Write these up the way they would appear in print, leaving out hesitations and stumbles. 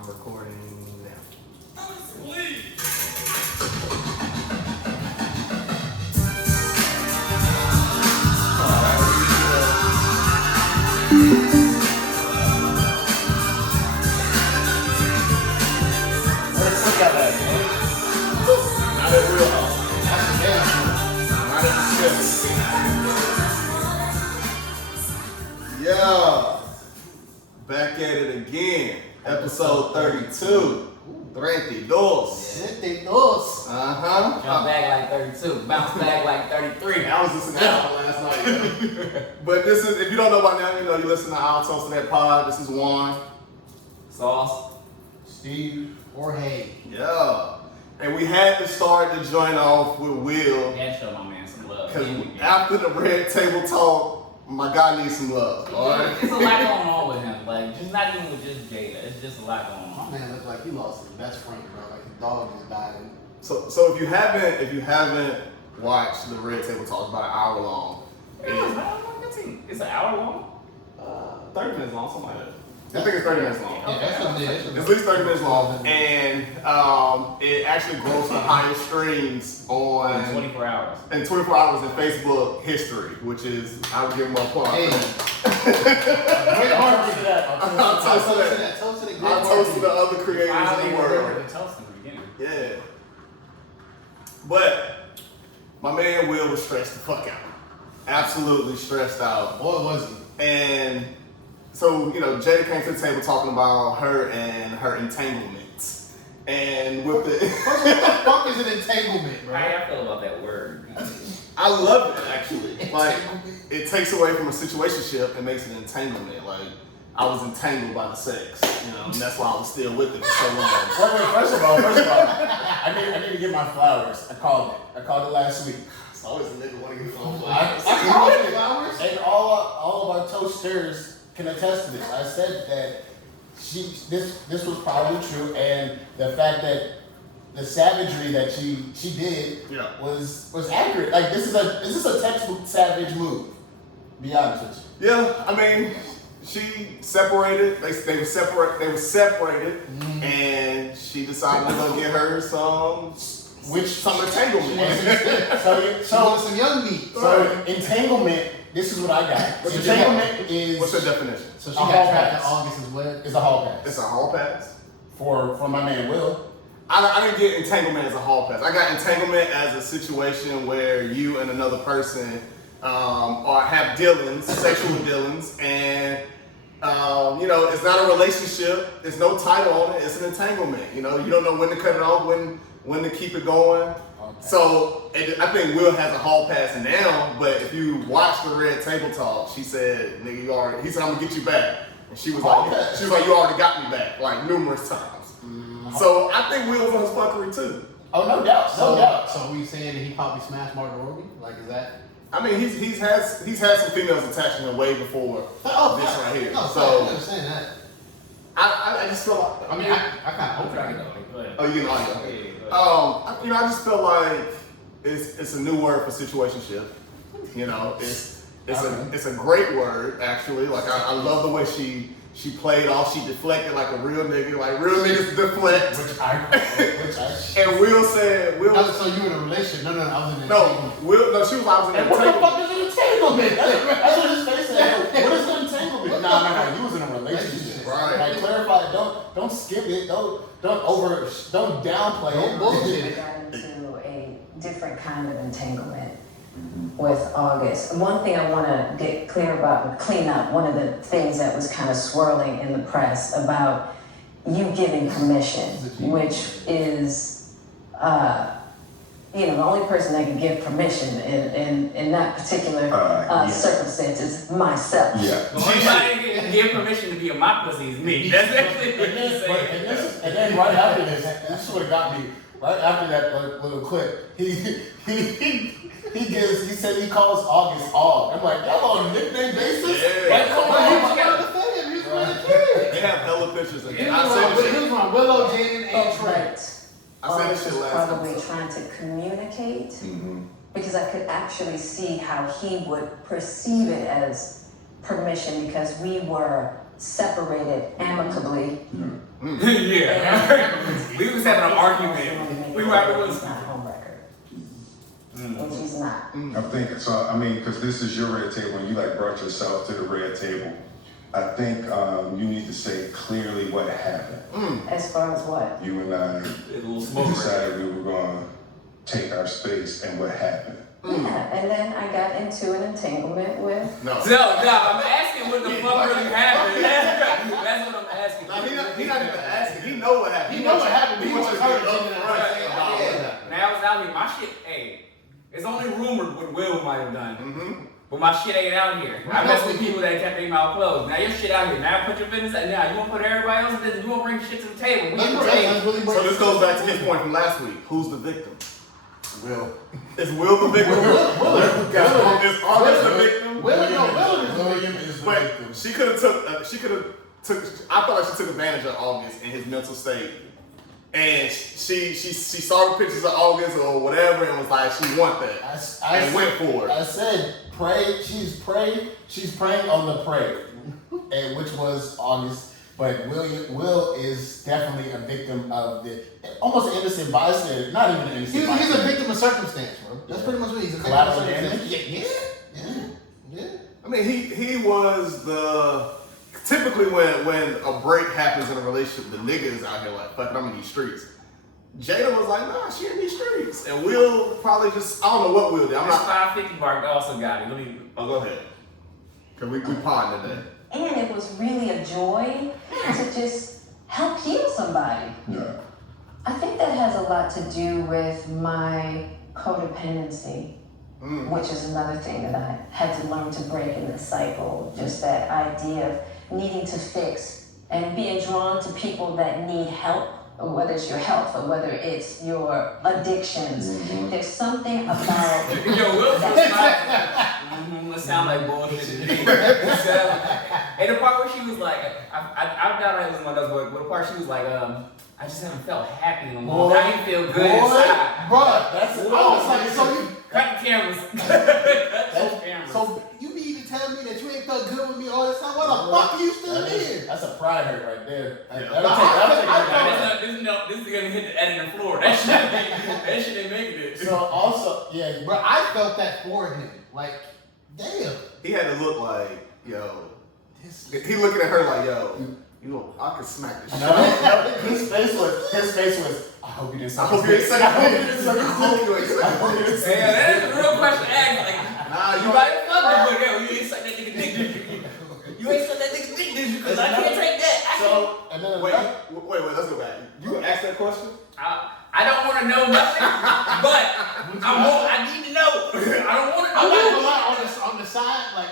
I'm recording now. Let's look at that. Not at real house. Not at the city. Yeah. Back at it again. Episode 32. 32. Uh-huh. Jump back like 32, bounce back like 33. I was listening to that last night. But this is, if you don't know by now, you know you listen to I'll Toast to That Pod. This is Juan. Sauce. Steve or Hay. Yeah. And we had to start the joint off with Will. Yeah, show my man some love. Because after the red table talk, my guy needs some love. All right? There's a lot going on with him. Like, just not even with just Jada. It's just a lot going on. My man looked like he lost his best friend, bro. Like his dog just died. So if you haven't watched the red table talk, it's about an hour long. It's an hour long? 30 minutes long, something like that. I think it's 30 minutes long. Yeah, that's what it is. It's at least 30 minutes long. And it actually grows the highest streams on... In 24 hours. In 24 hours in Facebook history, which is, I would give him a point. Hey. Great hard to that. I toasted the other creators in the world. Toast in the beginning. Yeah. But my man Will was stressed the fuck out. Absolutely stressed out. Boy, was he. And so, you know, Jada came to the table talking about her and her entanglements. And with the... What the fuck is an entanglement, bro? How y'all feel about that word? I love it, actually. Like, it takes away from a situationship and makes it an entanglement. Like, I was entangled by the sex, you know, and that's why I was still with it for so long. Wait, first of all, I need to get my flowers. I called it last week. It's always a nigga want to get his own I flowers. called it flowers. And all of our toasters can attest to this. I said that this was probably true, and the fact that the savagery that she did was accurate. Like this is a textbook savage move. Be honest with you. Yeah, I mean, she separated. They were separated, and she decided to go get her some entanglement. So some young meat. So entanglement. This is what I got. Entanglement is. What's the definition? So she got trapped in August as well. It's a hall pass. It's a hall pass for my man Will. I didn't get entanglement as a hall pass. I got entanglement as a situation where you and another person have dealings, sexual dealings, and you know, it's not a relationship. There's no title on it. It's an entanglement. You know, you don't know when to cut it off, when to keep it going. Okay. So I think Will has a hall pass now. But if you watch the red table talk, she said, "Nigga, he said I'm gonna get you back," and she was like, "You already got me back like numerous times." So I think Will was on his fuckery too. Oh, no doubt, no doubt. So we saying that he probably smashed Margot Robbie? Like, is that? I mean, he's had some females attaching him way before this right here. No, so I understand that. I just feel like. I mean, I kind of hope Try I to can. go. Go ahead. Oh, you know, I just feel like it's a new word for situationship. You know, it's a great word actually. Like I love the way she played off. She deflected like a real nigga. Like real niggas deflect. And Will said, So you in a relationship? No, I was in an entanglement. She was. I was in an What the entanglement. fuck is an entanglement? That's what his face said. What is an entanglement? No. You was in a relationship. Right. Like clarify. Don't skip it. Don't downplay it. Don't bullshit it. Got into a different kind of entanglement with August. One thing I want to get clear about, clean up, one of the things that was kind of swirling in the press about you giving permission, which is, the only person that can give permission in that particular circumstance is myself. The only body can give permission to be in my pussy is me. That's actually what he said. And then right after this is what got me. Right after that little clip, he said he calls August Og. I'm like, y'all on a nickname basis? Yeah. Like, come on, They have hella pictures of it. I said this shit. He was on Willow, Jane, and Trey. I said this shit last Probably episode. trying to communicate because I could actually see how he would perceive it as permission because we were separated amicably. Yeah. We was having an argument. We were having He's not home record. Which he's not. I think so. I mean, because this is your red table, and you like brought yourself to the red table. I think you need to say clearly what happened. As far as what? You and I decided we were going to take our space, and what happened. Yeah, and then I got into an entanglement with. No, I'm asking what the fuck really happened. That's what I'm asking. No, he not even asking. He know what happened. He know what happened. He He wants was to get hurt. up front about what happened. Now I was out here. My shit, hey, it's only rumored what Will might have done. But my shit ain't out here. I mess with people that kept their mouth closed. Now your shit out here. Now put your business out. Now you want to put everybody else's business. You want to bring shit to the table. We at the table. So this goes back to his point from last week. Who's the victim? Will. Is Will the victim? Is August the victim? William is the But victim. she could have took. I felt like she took advantage of August in his mental state, and she saw the pictures of August or whatever, and was like, she want that, and went for it. I said, pray. She's praying on the prey, and which was August. But Will is definitely a victim of the almost an innocent bystander. Not even an innocent bystander. He's a victim of circumstance, bro. That's pretty much what he's a victim Collateral of circumstance. damage? Yeah. I mean, he was the typically when a break happens in a relationship, the nigga is out here like, fuck it, I'm in these streets. Jada was like, nah, she in these streets, and Will probably just, I don't know what Will did. I'm This not. 550 bar also got it. Oh, go ahead. Cause we partnered that. And it was really a joy to just help heal somebody. Yeah. I think that has a lot to do with my codependency, which is another thing that I had to learn to break in this cycle. Just that idea of needing to fix and being drawn to people that need help, whether it's your health or whether it's your addictions. There's something about Yo, Will it sound like bullshit to me. And the part where she was like, I doubt it was one of those, but the part she was like, I just haven't felt happy no more. I didn't feel good inside. Bro, that's I was like, so you Cut the cameras. Cut the cameras. So you mean to tell me that you ain't felt good with me all this time? Why the fuck are you still here? That's a pride hurt right there. This is gonna hit the editing floor. That shit ain't making it. So also, yeah, Bro, I felt that for him. Like, damn. He had to look like, yo. He looking at her like, yo, you know, I could smack this shit. no, his face was. I hope you didn't say. I hope you ain't say. I hope you didn't say. I hope you ain't say. I hope you didn't say. Yeah, that is a real question to ask. Like, Nah, you might fuck him, but yo, you ain't suck that nigga dick, did you? You ain't suck that nigga dick, did you? Because I can't take that. So, and then Wait, let's go back. You asked that question? I don't want to know nothing, but I need to know. I don't want to know. I'm not gonna lie, on the side, like,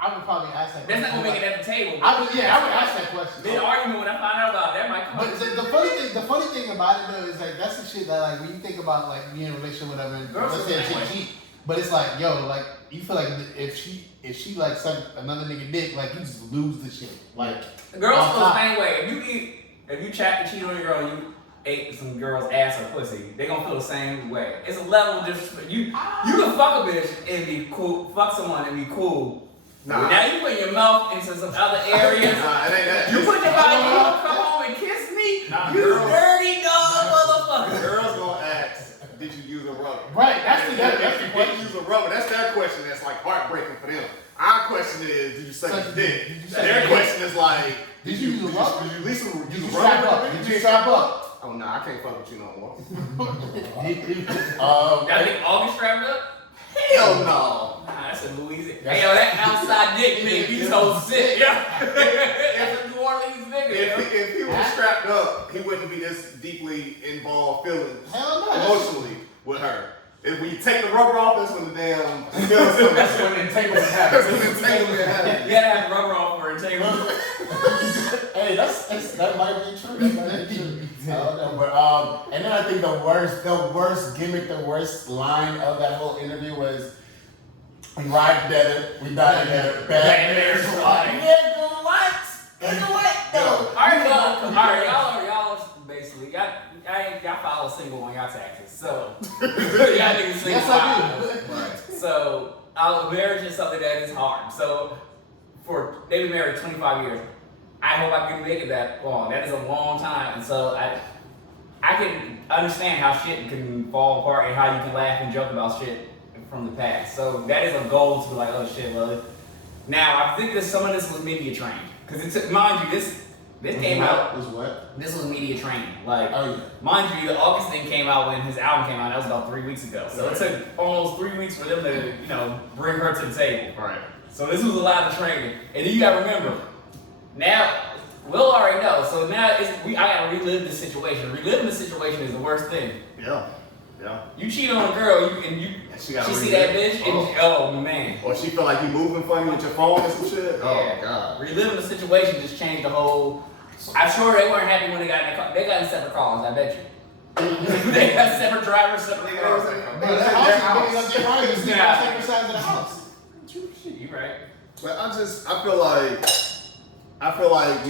I would probably ask that question. That's not gonna make it at the table. I would ask that question. Then argument when I find out about it, that might come. But the funny thing about it though is like that's the shit that like when you think about like being in a relationship with whatever, Girls let's are say the a same chick cheat, but it's like yo, like you feel like if she like suck another nigga dick, like you just lose the shit. Like Girls feel the same way. If you chat and cheat on your girl, and you ate some girl's ass or pussy, they gonna feel the same way. It's a level of disrespect. You can fuck a bitch and be cool, fuck someone and be cool. Nah. Now you put your mouth into some other areas. Nah, it ain't that. You put your body, you gonna come home and kiss me? Nah, you girls- dirty dog motherfucker. Girls gonna ask, did you use a rubber? right, that's the Did you question. use a rubber? That's their question. That's like heartbreaking for them. Our question is, did you suck your dick? Did you suck Their your question is like, Did you use a rubber? Did you at least use Did you a strap rubber? up? Did you strap up? Oh nah, I can't fuck with you no more. Y'all think August strapped up? Hell no. Nah, that's a Louisiana. Hey, yo, that outside dick make me so sick. Yeah. That's a New Orleans nigga. If he was strapped up, he wouldn't be this deeply involved feeling Hell no. emotionally with her. If when you take the rubber off, that's when the damn feelings That's when entanglement That's happens. when entanglement happens. You gotta have rubber off for entanglement. Hey, that might be true. That might be true. I don't know, but and then I think the worst gimmick, the worst line of that whole interview was, "We ride together, we die together, bad bears fly." Nigga, what? Nigga, what? No. Alright, y'all basically, y'all follow single on y'all taxes, so y'all niggas single. Yes, I do. Right. So, marriage is something that is hard. So, they've been married 25 years. I hope I can make it that long. That is a long time, and so I can understand how shit can fall apart and how you can laugh and joke about shit from the past. So that is a goal to be like, oh shit, well. Now I think that some of this was media trained, because it took, mind you, this came out. Was what? This was media training. Like, Oh, yeah. mind you, the August thing came out when his album came out. That was about 3 weeks ago. So it took almost 3 weeks for them to, bring her to the table. Right. So this was a lot of training. And then you gotta remember, now, Will already know. So now I gotta relive this situation. Reliving the situation is the worst thing. Yeah. Yeah. You cheat on a girl, she see that bitch, and oh man. Or she feel like you moving funny with your phone and some shit. Yeah. Oh god. Reliving the situation just changed the whole. I'm sure they weren't happy when they got in the car. They got in separate cars, I bet you. They got separate drivers, separate cars. Bro, that house is big enough. They probably just sleep on separate sides of the house. You right. But I feel like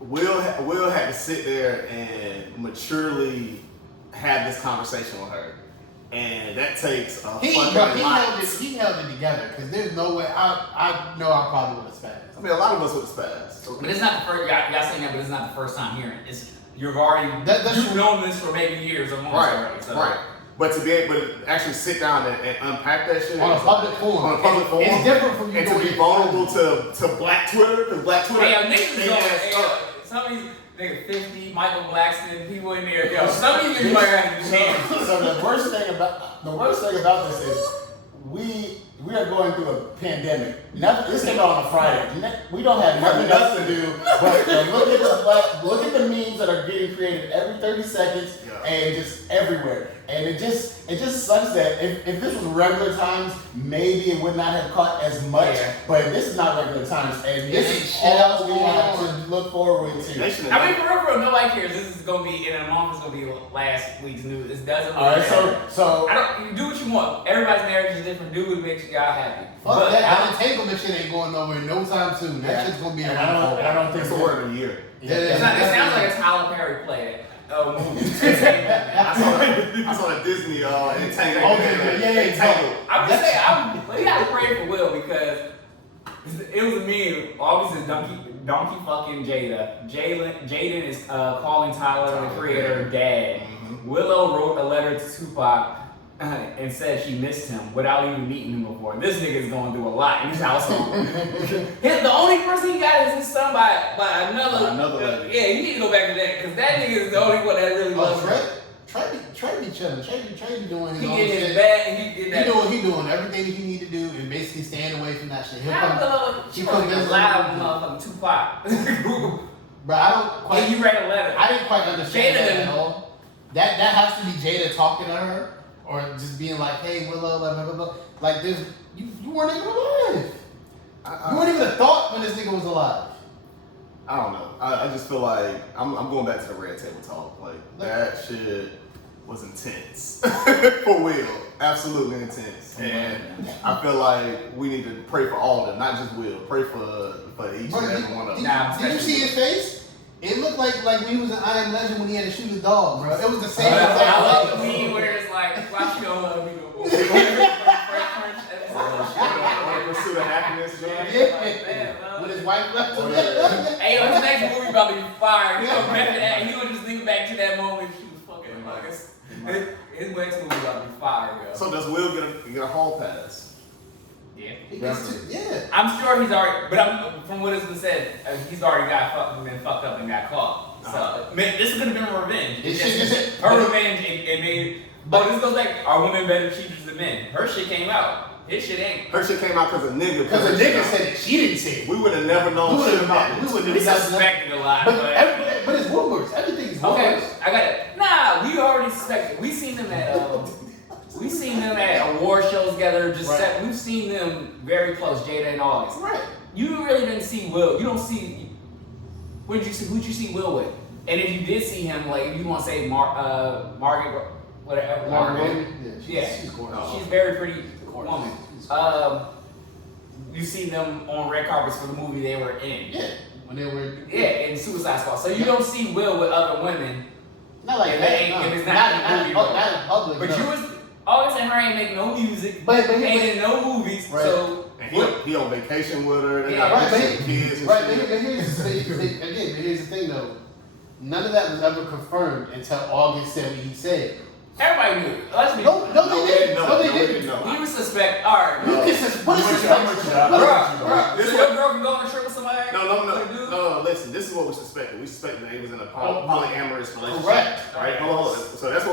Will had to sit there and maturely have this conversation with her, and that takes a He fucking lot. He held it together, because there's no way. I know I probably would have spazzed. I mean, a lot of us would have spazzed. But it's not the first. Y'all saying that, but it's not the first time hearing it. You've already That's you've true. known this for maybe years or months already. So. Right. But to be able to actually sit down and unpack that shit On a public forum. on a public forum, It's different from you and to doing be it. vulnerable to Black Twitter, because Black Twitter. Hey, niggas they going, ass up. some of these niggas 50, Michael Blackston, people in there. Yo, some of these niggas might have to chance. So the worst thing about this is we are going through a pandemic. This came out on a Friday. We don't have nothing else to do but to look at the memes that are getting created every 30 seconds and just everywhere. And it just sucks that if this was regular times, maybe it would not have caught as much. Yeah. But this is not regular times, and this is all we have to look forward to. I mean, for real, nobody cares. This is gonna be in a month. It's gonna be last week's news. It doesn't. All right, matter. so you do what you want. Everybody's marriage is different. Do what makes y'all happy. Fuck that entanglement shit ain't going nowhere no time soon. That shit's gonna be and around. I don't think It's the word of the year. It sounds like a Tyler Perry play. Movie. I saw the Disney Entanglement. Entangled. I'm just saying, we gotta pray for Will, because it was a meme. August is donkey fucking Jada. Jaden is calling Tyler, the creator, dad. Willow wrote a letter to Tupac and said she missed him without even meeting him before. This nigga is going through a lot in his household. The only person he got is his son by another lady. Yeah, you need to go back to that, because that nigga is the only one that really loves him. Trey be chilling. Trey be doing his He own getting shit. his bag and he get that. He doing everything he need to do and basically staying away from that shit. He'll come. She was like a loud motherfucking Tupac. But I don't quite. And you write a letter. I didn't quite understand Jada that didn't. at all. That has to be Jada talking to her, or just being like, "Hey, Willow, blah blah blah." Like this, you weren't even alive. You weren't even a thought when this nigga was alive. I don't know. I just feel like I'm going back to the red table talk. Like that shit was intense for Will. Absolutely intense. And I feel like we need to pray for all of them, not just Will. Pray for each and every one of them. Did you see his face? It looked like when he was in I Am Legend when he had to shoot his dog, bro. It was the same I exact love the thing. meme where it's like, why she don't love me no more? Pursuit of happiness, John. Yeah. With his wife left him. Hey, yo, his next movie about to be fire. He gonna remember that, and he gonna just think back to that moment she was fucking him. Like, his next movie about to be fire, yo. So does Will get a hall pass? Yeah. Yeah. I'm sure he's already, but from what has been said, he's already been fucked up and got caught. So, man, this could have been revenge. Her revenge, it made. But this goes back. Are women better cheaters than men? Her shit came out. His shit ain't. Her shit came out because a nigga. Because a nigga said it. She didn't say it. We would have never known shit about it. We suspected a lot. But it's rumors. Everything is rumors. Okay, I got it. Nah, we already suspected. We seen them at award shows together. We've seen them very close. Jada and August. Right. You really didn't see Will. You don't see. Who'd you see Will with? And if you did see him, like, if you want to say Margaret, whatever. Margaret. Yeah, she's gorgeous. she's a very pretty woman. You see them on red carpets for the movie they were in. Yeah. When they were. Yeah, in Suicide Squad. So you don't see Will with other women. Not like If that. it ain't- No. if it's not in the movie, bro. Not in public. But no. you was August and her ain't making no music, But ain't in no movies. Right. So And he on vacation with her. They Yeah. got Right, kids and Right, shit. but here's the thing though. None of that was ever confirmed until August said what he said. Everybody knew. Let's be No, they didn't. No, No, they we didn't. didn't know. We would suspect. All right, What is suspect? bro. This So is your girl can go on a trip with somebody? No, listen, this is what we suspected. We suspected that he was in a polyamorous relationship. Correct. Right? Hold on. So that's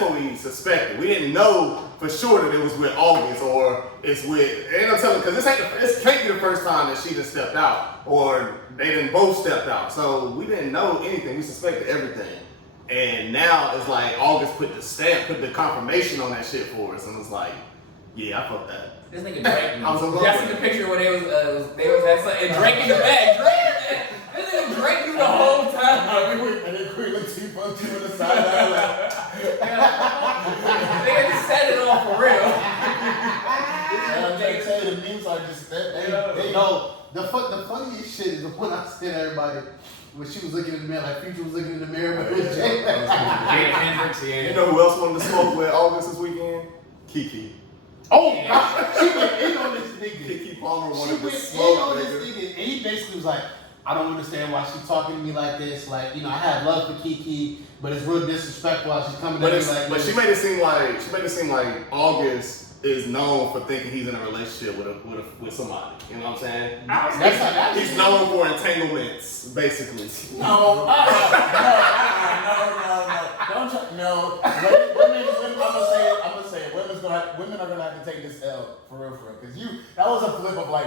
what we suspected. We didn't know for sure that it was with August or it's with, ain't no telling, because this can't be the first time that she just stepped out or they didn't both stepped out. So we didn't know anything. We suspected everything. And now it's like August put the confirmation on that shit for us, and it's like, yeah, I fucked that. This nigga Drake. I was Y'all see the picture where they was at something, and Drake in the bag. This nigga Drake knew the whole time. And then Queen Latifah on the sideline. Nigga just set it off for real. I'm trying to tell you, the memes are just they No, the funniest shit is the one I sent everybody when she was looking in the mirror, like Future was looking in the mirror, but it was Jada. Jada Hendrix, yeah. You know who else wanted to smoke with August this weekend? Keke. Oh God, she went in on this nigga. Keke Palmer She wanted to went in smoke, on this nigga. nigga, and he basically was like, I don't understand why she's talking to me like this. Like, I have love for Keke, but it's real disrespectful how she's coming at me like But this. she made it seem like August is known for thinking he's in a relationship with somebody. You know what I'm saying? He's known for entanglements, basically. No. Don't try. No. Women, I'm gonna say it. Women are gonna have to take this L for real. Because that was a flip of like,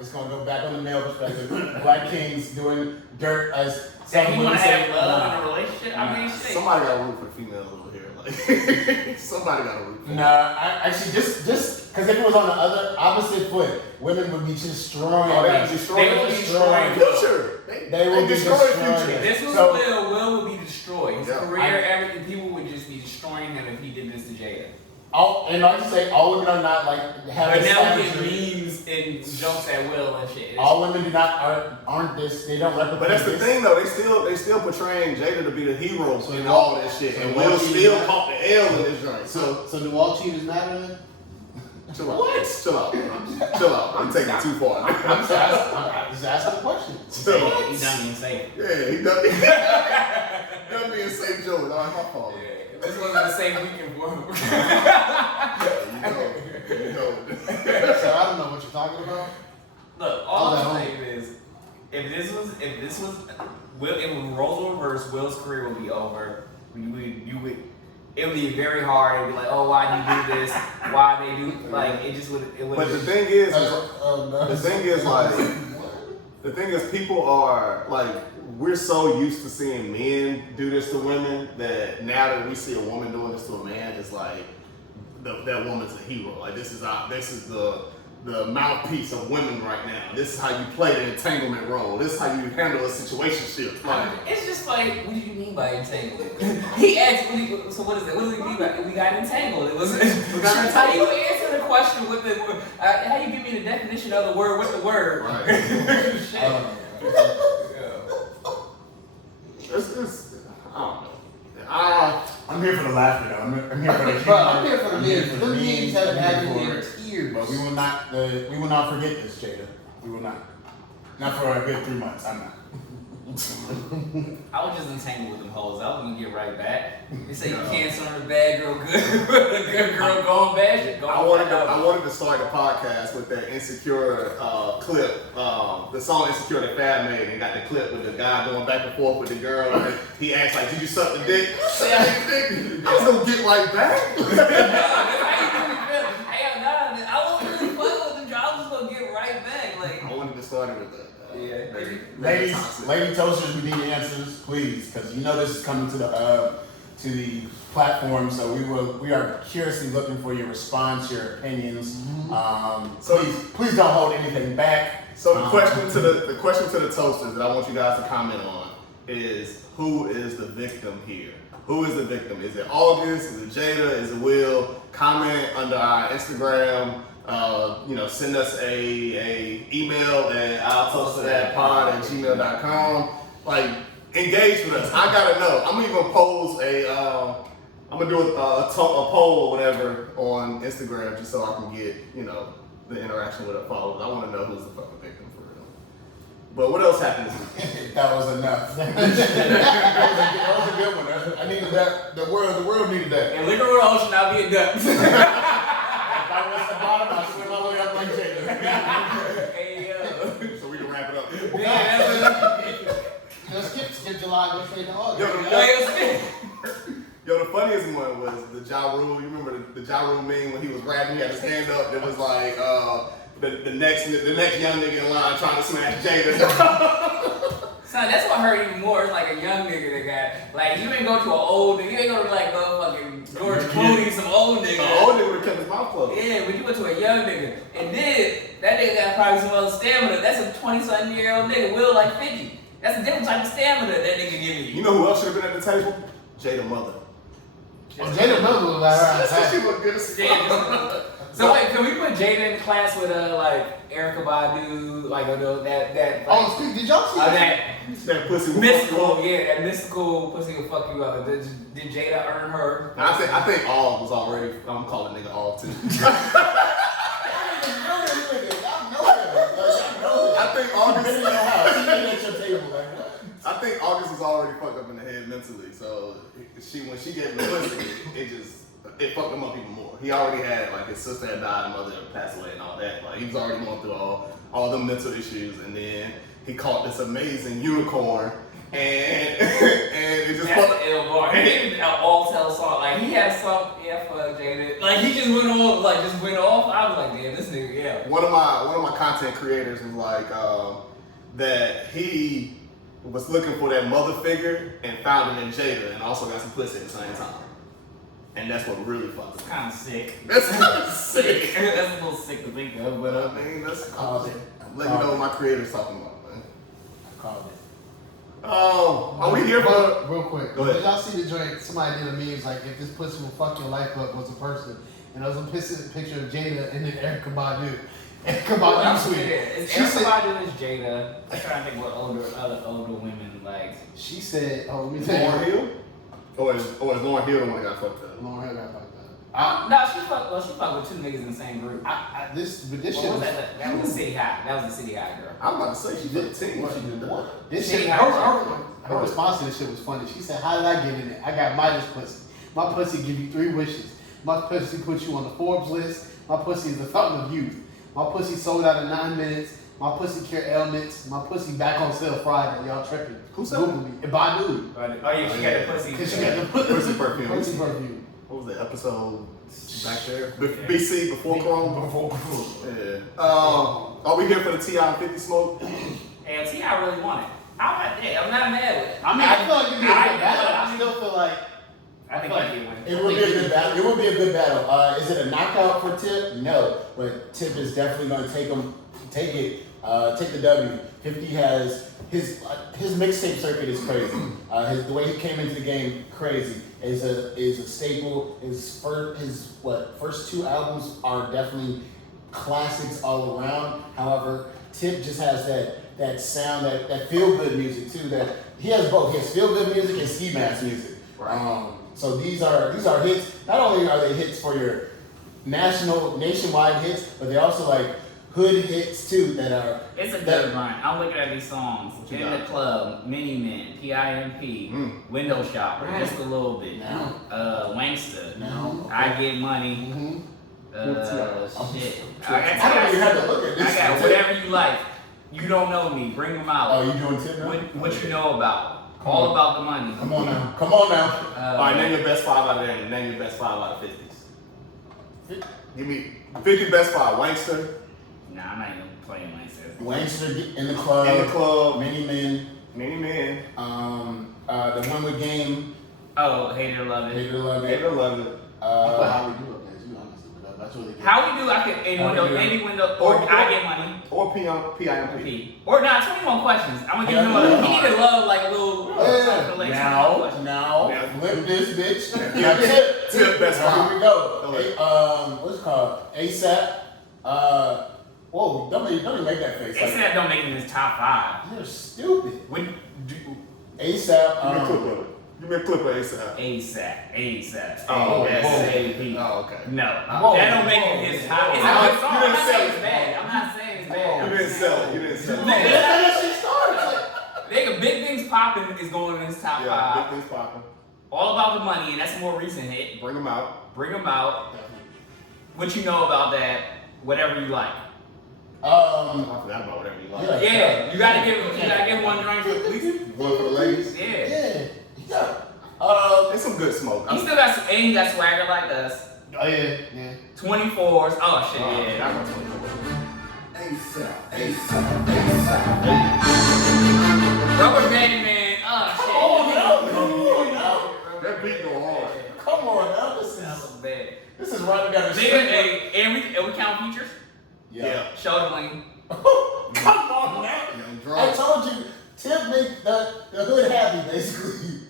it's gonna go back on the male perspective. Black kings doing dirt as Saying some you women want to say. have love in a relationship? I mean, shit. Somebody got to root for the females over here. Like, somebody got to root for them. Nah, actually, just because if it was on the other opposite foot, women would be destroying. Oh, they would destroy They would be destroying. Future. They would be destroy destroying. Future. If this was So- Will would be destroyed. His Yeah. career, everything, people would just be destroying him if he did this to Jada. And I just say all women are not like having But now we savagery. get memes and jokes at Will and shit. All women aren't this. They don't replicate. But that's the this. thing, though. They still portraying Jada to be the hero So in do all all- that shit, so and do Will all still cheaters caught the L in this joint. So do all cheaters matter then? Chill out. Chill out. Chill out. I'm taking it too far. I'm just asking a question. Chill out. He done being safe. Yeah, he done done being safe, Joe. All right, my fault. This wasn't the same weekend for him. You know. So I don't know what you're talking about. Look, all I'm saying is, if this was Will, if it was roles were reversed, Will's career would be over. It would be very hard. It would be like, oh, why do you do this? Why they do like it? Just would. It would. But the thing is, no. the thing is, people are like, we're so used to seeing men do this to women that now that we see a woman doing this to a man, it's like that woman's a hero. Like this is the mouthpiece of women right now. This is how you play the entanglement role. This is how you handle a situationship. Like, it's just like, what do you mean by entangled? He asked, so what is it? What does he mean by we got entangled? It was how you answer the question with the how you give me the definition of the word with the word. right. Shit. It's I don't know. I'm here for the laughter though. I'm here for the humor. Bro, I'm here for the memes. The memes. memes haven't had I'm me here in for it. tears. But we will not forget this, Jada. We will not. Not for a good 3 months. I'm not. I was just entangled with them hoes. I was gonna get right back. They say you can't turn a bad girl good, a good girl going bad shit. I wanted to start the podcast with that Insecure clip, the song Insecure that Fab made, and got the clip with the guy going back and forth with the girl. And he asked like, "Did you suck the dick?" Say I did. I was gonna get right back. I wasn't really fucking with them. I was just gonna get right back. Like, I wanted to start it with that. Lady toasters, we need answers, please, because you know this is coming to the platform. So we are curiously looking for your response, your opinions. So please don't hold anything back. So the question to the toasters that I want you guys to comment on is, who is the victim here? Who is the victim? Is it August? Is it Jada? Is it Will? Comment under our Instagram. Send us a email at outtostthatpod@gmail.com. Like, engage with us. I gotta know. I'm even pose I'm gonna do a poll or whatever on Instagram just so I can get, the interaction with her followers. I want to know who's the fucking victim for real. But what else happened this week? That was enough. that was a good one. I needed that. The world needed that. And liquor with ocean, I'll be a duck. If I was the bottom, I swim my way up like Jada. Hey, yo. So we can wrap it up. Yeah, that's Skip July, go straight to August. Yo, the funniest one was the Ja Rule. You remember the Ja Rule meme when he was rapping? He had to stand up. It was like the next young nigga in line trying to smash Jada. Son, that's what hurt even more. It's like a young nigga that got, like, you ain't go to an old nigga. You ain't go to like fucking George Clooney, some old nigga. The old nigga would have kept his mouth closed. Yeah, but you went to a young nigga. And then that nigga got probably some other stamina. That's a 20-something-year-old nigga. Will like 50. That's a different type of stamina that nigga giving you. You know who else should have been at the table? Jada mother. Oh, Jada Mother was like, alright. She looked good as fuck. So wait, can we put Jada in class with like Erykah Badu, like that? Oh, speak. Did y'all see that? That pussy will Mystical, yeah, that mystical pussy will fuck you up. Did Jada earn her? I think all was already. I'm calling nigga all too. I think August was already fucked up in the head mentally. So when she gave him the pussy, it fucked him up even more. He already had, like, his sister had died, mother had passed away and all that. Like, he was already going through all the mental issues, and then he caught this amazing unicorn, and it just That's an ill bar. He did an all tell song. Like, he had some, yeah, fuck Jada. Like, he just went off. I was like, damn, this nigga, yeah. One of my content creators was like that he was looking for that mother figure and found it in Jada, and also got some pussy at the same time. And that's what really fucked him. Kind of sick. That's kind of sick. That's a little sick to think of, but I mean, that's let you know what my creator's talking about, man. I called it. Are we here for? Real quick. Go ahead. Did y'all see the joint? Somebody did a meme like, if this pussy will fuck your life up was a person, and there was a picture of Jada and then Erykah Badu. Erykah Badu tweeted. Is Erykah Badu is Jada? I'm trying to think what other older women like. She said, "Oh, let me tell Lauren you." Hill? Or is Lauren Hill the one that got fucked up? Lauren Hill got fucked up. No, she fucked with two niggas in the same group. This shit What was that? That was a City High. That was a City High girl. I'm about to say she did 10 when she did that. This She shit, had her response to this shit was funny. She said, "How did I get in it? I got Midas pussy. My pussy give you 3 wishes. My pussy puts you on the Forbes list. My pussy is the fountain of youth. My pussy sold out in 9 minutes. My pussy cure ailments. My pussy back on sale Friday. Y'all tripping? Who said Google me. Badu. Oh yeah, she got the pussy. Cause she got the Pussy perfume. Pussy perfume. What was the episode back there? BC, before Chrome? Before Chrome. Yeah. Are we here for the T.I. and 50 Smoke? Hell, T.I. really won it. I'm not mad with it. I mean, I feel like it'd be a good battle. I still feel like. I think he can win. It would be a good battle. It would be a good battle. Is it a knockout for Tip? No, but Tip is definitely going to take the W. 50 has his mixtape circuit is crazy. The way he came into the game, crazy. Is a staple. His first 2 albums are definitely classics all around. However, Tip just has that sound, that feel good music too. That he has both. He has feel good music and ski mask music. Right. So these are hits. Not only are they hits for your nationwide hits, but they also like hood hits too that are. It's a good run. I'm looking at these songs. In the Club, Mini Men, PIMP, Window Shopper, just a little bit. Wanksta, I Get Money. Shit. I don't even have to look at this. I got Whatever You Like. You Don't Know Me. Bring them out. Oh, you doing Tip now? What You Know About. All About the Money. Come on now. All right, name your best 5 out of there. Name your best 5 out of 50s. Give me 50 best 5. Wankster. Nah, I'm not even playing Wankster. Wankster in the club. In the Club. Many Men. Many Men. The one with Game. Oh, Hate It or Love It. Hate It or Love It. Hate It or Love It. I put How We Do up there too, honestly, but that's really good. How We Do, I could, any window, or I Get Money. Or PIMP. Or not, 21 questions. I'm gonna give him he need to love like a little Now, flip this bitch. Yeah, Tip best Here 5. we go. What's it called? ASAP. Whoa, don't even make that face. ASAP don't make it in his top 5. You're stupid. When ASAP. Give me 2, brother. Give me a clip of ASAP. ASAP. Oh, ASAP. Oh, okay. No, Whoa. that don't make it his top. It's a good song. I'm not saying it's bad. I'm not saying it's bad. You didn't sell it. You didn't sell it. Nigga, That's how she started. Nigga, Big Things Poppin' is going in his top Yeah, 5. big things popping. All About the Money, and that's a more recent hit. Bring them out. Bring 'em out. What you know about that? Whatever you like. I forgot about whatever you like. Yeah, you gotta give one drink for at least. One for the ladies. Yeah. Yeah. It's some good smoke. He still got some, and he got swagger like us. Oh yeah. 24s. Oh shit, yeah. I got 24. Rubber Band Man. Oh shit. That beat go hard. Come on now. This is running down the street. Nigga, hey, and we count features? Yeah. Shoulder Lean. Come on now. Young I Drunk. told you, Tip make the hood happy, basically.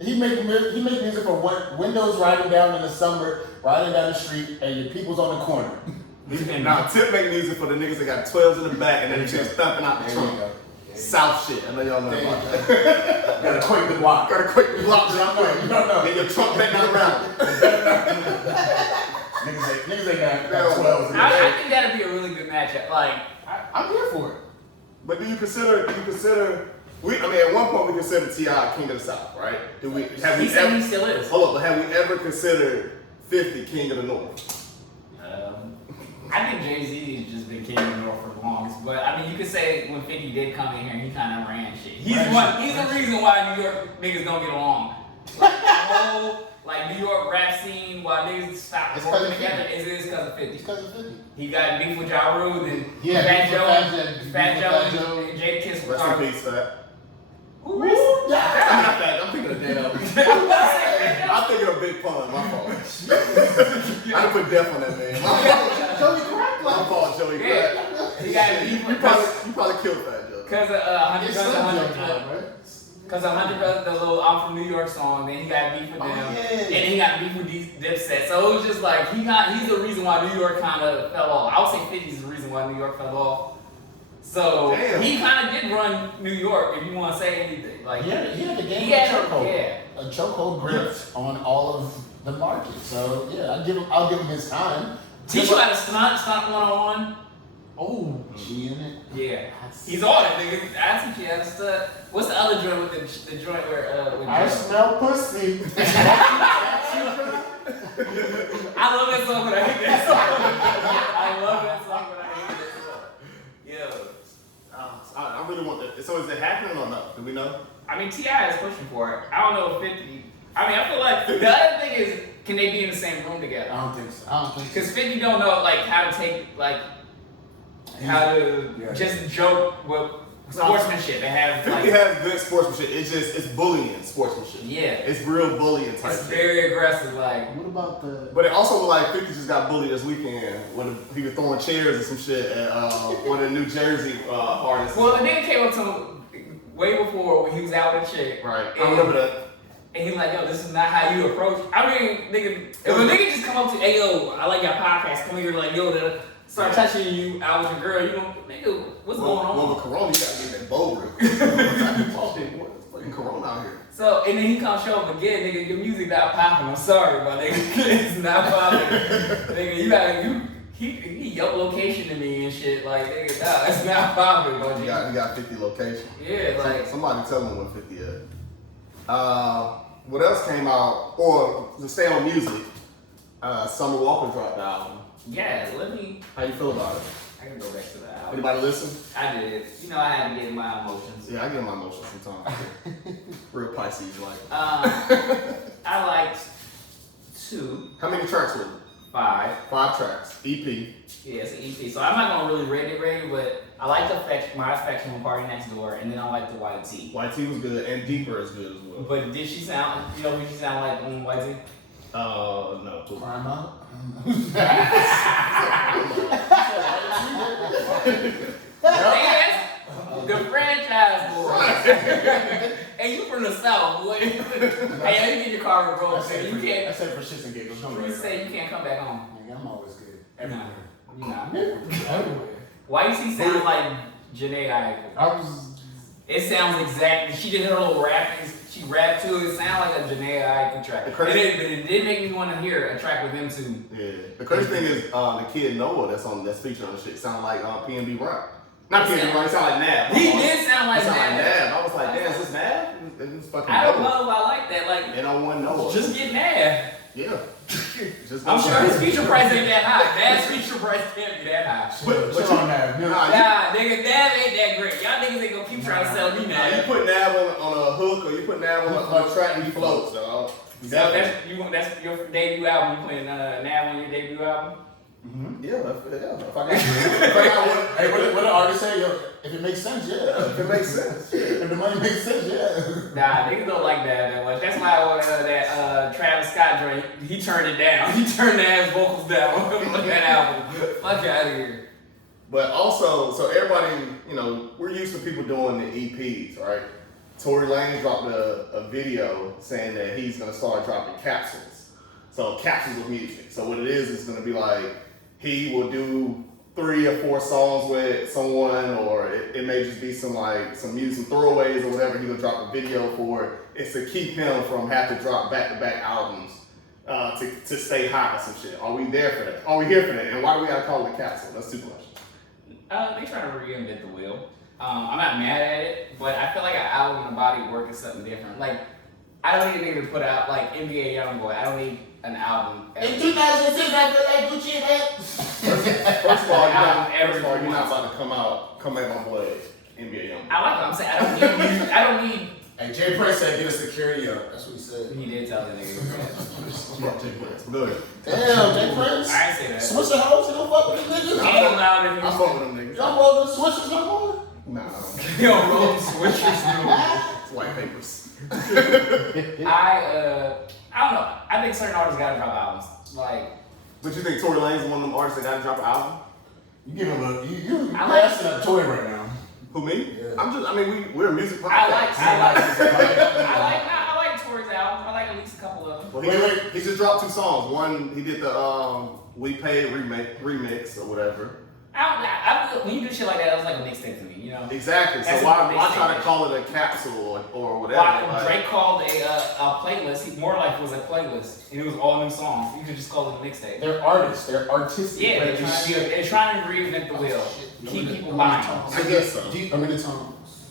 He make music for windows riding down in the summer, riding down the street, and your people's on the corner. Nah, Tip make music for the niggas that got 12s in the back and then shit thumping out the There you trunk. go. South shit. I know y'all know There you about go. that. Gotta quake the block. Gotta quick block it out You don't know. and your trunk back down around. Niggas ain't got 12s. I think that'd be a really good matchup. Like, I'm here for it. But do you consider at one point we considered T.I. King of the South, right? he said he still is. Hold up, but have we ever considered 50 King of the North? I think Jay-Z has just been king of the North for the longest. But I mean, you could say when 50 did come in here, he kind of ran shit. He's the reason why New York niggas don't get along. Like the whole New York rap scene, why niggas stop It's working 'cause of together, is because of 50. It's because of 50. He got beef with Ja Rule, then Yeah, Fat beef with Fat Joe, and Jada Kiss with Rest in Carly. peace, Fat. Who is? I'm not Fat, I'm thinking of Dale. I'm thinking of Big Pun, my fault. I done put death on that man. Joey Crack My fault, Joey. Yeah. He got beef You with probably killed Fat Joe. because of 100 Guns, 100 Because 100 Brothers, the little I'm from New York song, then he got beef with them, and then he got beef with Dipset. So it was just like he's the reason why New York kind of fell off. I would say 50's the reason why New York fell off. So Damn. he kind of did run New York, if you want to say anything. Like He had the game he had chokehold. yeah. A chokehold gripped on all of the market. So yeah, I'll give him his time. Teach you how to stunt 101. Oh, she in it. Yeah, he's on it, nigga. I teach you how to stunt. What's the other joint with the joint where with I Joe? smell pussy. I love that song, but I hate that song. I love that song, but I hate that song. Yeah. I really want that. So is it happening or not? Do we know? I mean, T.I. is pushing for it. I don't know if 50. I mean, I feel like the other thing is, can they be in the same room together? I don't think so. Because 50 don't know how to take how to just joke with sportsmanship and have 50 has good sportsmanship. It's bullying sportsmanship. yeah. It's real bullying type It's shit. very aggressive. Like What about the? But it also like 50 just got bullied this weekend when he was throwing chairs and some shit at one of the New Jersey artists. well, the nigga came up to him way before when he was out with a chick. Right. I remember that. And he's like, yo, this is not how you approach. I mean, nigga, if a nigga just come up to, hey, yo, I like your podcast, come here, like, yo, start touching you out with your girl, you know, nigga, what's going on? Well, with Corona, you gotta get that bowl real quick. It's fucking Corona out here. So, and then he come show up again, nigga, your music not popping. I'm sorry, my nigga, it's not popping. Nigga, he your location to me and shit, like, nigga, nah, it's not popping, bro. He got 50 locations. Yeah, like, Somebody tell him what 50 is. What else came out? Or to stay on music, Summer Walker dropped the album. yeah, How you feel about it? I can go back to that album. Anybody listen? I did. You know, I had to get my emotions. Yeah, I get my emotions sometimes. Real Pisces like. I liked 2, How many tracks were it? 5. 5 tracks. EP. Yeah, it's an EP. So I'm not gonna really rate it, but I like My Affection with Party Next Door, and then I like the White Tee. YT was good, and Deeper is good as well. But did she sound, you know who she sound like on White Tee? No. Crime out. Yes, the franchise boy. And you from the South, boy. Hey, you get your car revoked, so you I can't. said for shits and giggles. Don't You worry. say you can't come back home. I'm always good. Nah, you not. Everywhere. White Tee sounds like Janae Aiko. I was. It sounds exactly. She did her little rap. She rap too. It sounded like a Janae Aiko track. But it did make me want to hear a track with them too. Yeah. The crazy thing is the kid Noah that's featured on the shit sound like PNB Rock. Not PNB Rock, he sound like Nav. He did sound like Nav. I was like, damn, is this Nav? It's fucking I don't Noah. know if I like that. Like, N01 Noah. just get Nav. Yeah. I'm sure his feature price ain't that high. Nav's feature price can't be that high. But you on Nav. Nah, nigga, Nav ain't that great. Y'all niggas ain't gonna keep trying to sell me Nav. You put Nav on a hook or you put Nav on a track and he floats, dog. So that's your debut album. You putting Nav on your debut album? Mm-hmm. Yeah. If I got one. Hey, what the artist say? Yo, if it makes sense, yeah. If it makes sense. If the money makes sense, yeah. Nah, niggas don't like that much. That's why that Travis Scott joint, he turned it down. He turned the ass vocals down on that album. Fuck out of here. But also, so everybody, we're used to people doing the EPs, right? Tory Lanez dropped a video saying that he's gonna start dropping capsules. So capsules of music. So what it is gonna be like, he will do 3 or 4 songs with someone, or it may just be some music throwaways or whatever. He will drop a video for it. It's to keep him from having to drop back-to-back albums to stay hot or some shit. Are we there for that? Are we here for that? And why do we gotta call it a capsule? That's 2 questions. They trying to reinvent the wheel. I'm not mad at it, but I feel like an album and a body of work is something different. Like, I don't need a nigga to put out like NBA Youngboy. I don't need an album. In 2006, I feel like Gucci had. First of all, you're not about to come at my boy NBA Youngboy. I like it. I'm saying I don't need. Hey, Jay Prince said get a security up. That's what he said. He did tell the nigga. Good. Damn, Jay Prince. I ain't say that. Switch the house, you don't fuck with these niggas. He ain't allowed if I fuck with them niggas. Y'all roll the switches no more? Nah. He don't roll switchers. It's white papers. I don't know. I think certain artists gotta drop albums. Like, But you think Tory Lanez is one of them artists that gotta drop an album? You give him a you I like- passing up Tory right now. Who, me? Yeah. We're a music podcast. I like Tory's albums. I like at least a couple of them. Well, he just dropped 2 songs. One, he did the We Paid remix or whatever. When you do shit like that, that's like a mixtape to me, you know? Exactly. That's So a why mixtape. try to call it a capsule or whatever? Why, Drake called a playlist. More Life was a playlist, and it was all new songs. You could just call it a mixtape. They're artists. They're artistic. Yeah, they're trying to reinvent the wheel. Keep people buying. I guess so. I'm in the tones.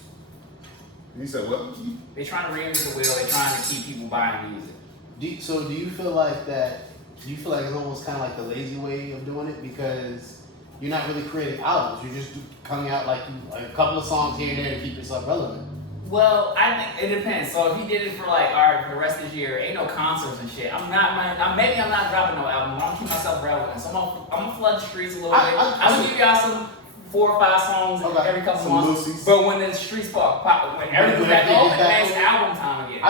You said what? They're trying to reinvent the wheel. They're trying to keep people buying music. Do you feel like that? Do you feel like it's almost kind of like the lazy way of doing it, because you're not really creating albums? You're just coming out like a couple of songs here and there to keep yourself relevant. Well, I think it depends. So if he did it for like, all right, for the rest of this year, ain't no concerts and shit. Maybe I'm not dropping no album. I'm gonna keep myself relevant. So I'm gonna flood the streets a little bit. I'm gonna give y'all some 4 or 5 songs every couple some months. Lucy's. But when the streets pop, when everything's back open, it's album time again. I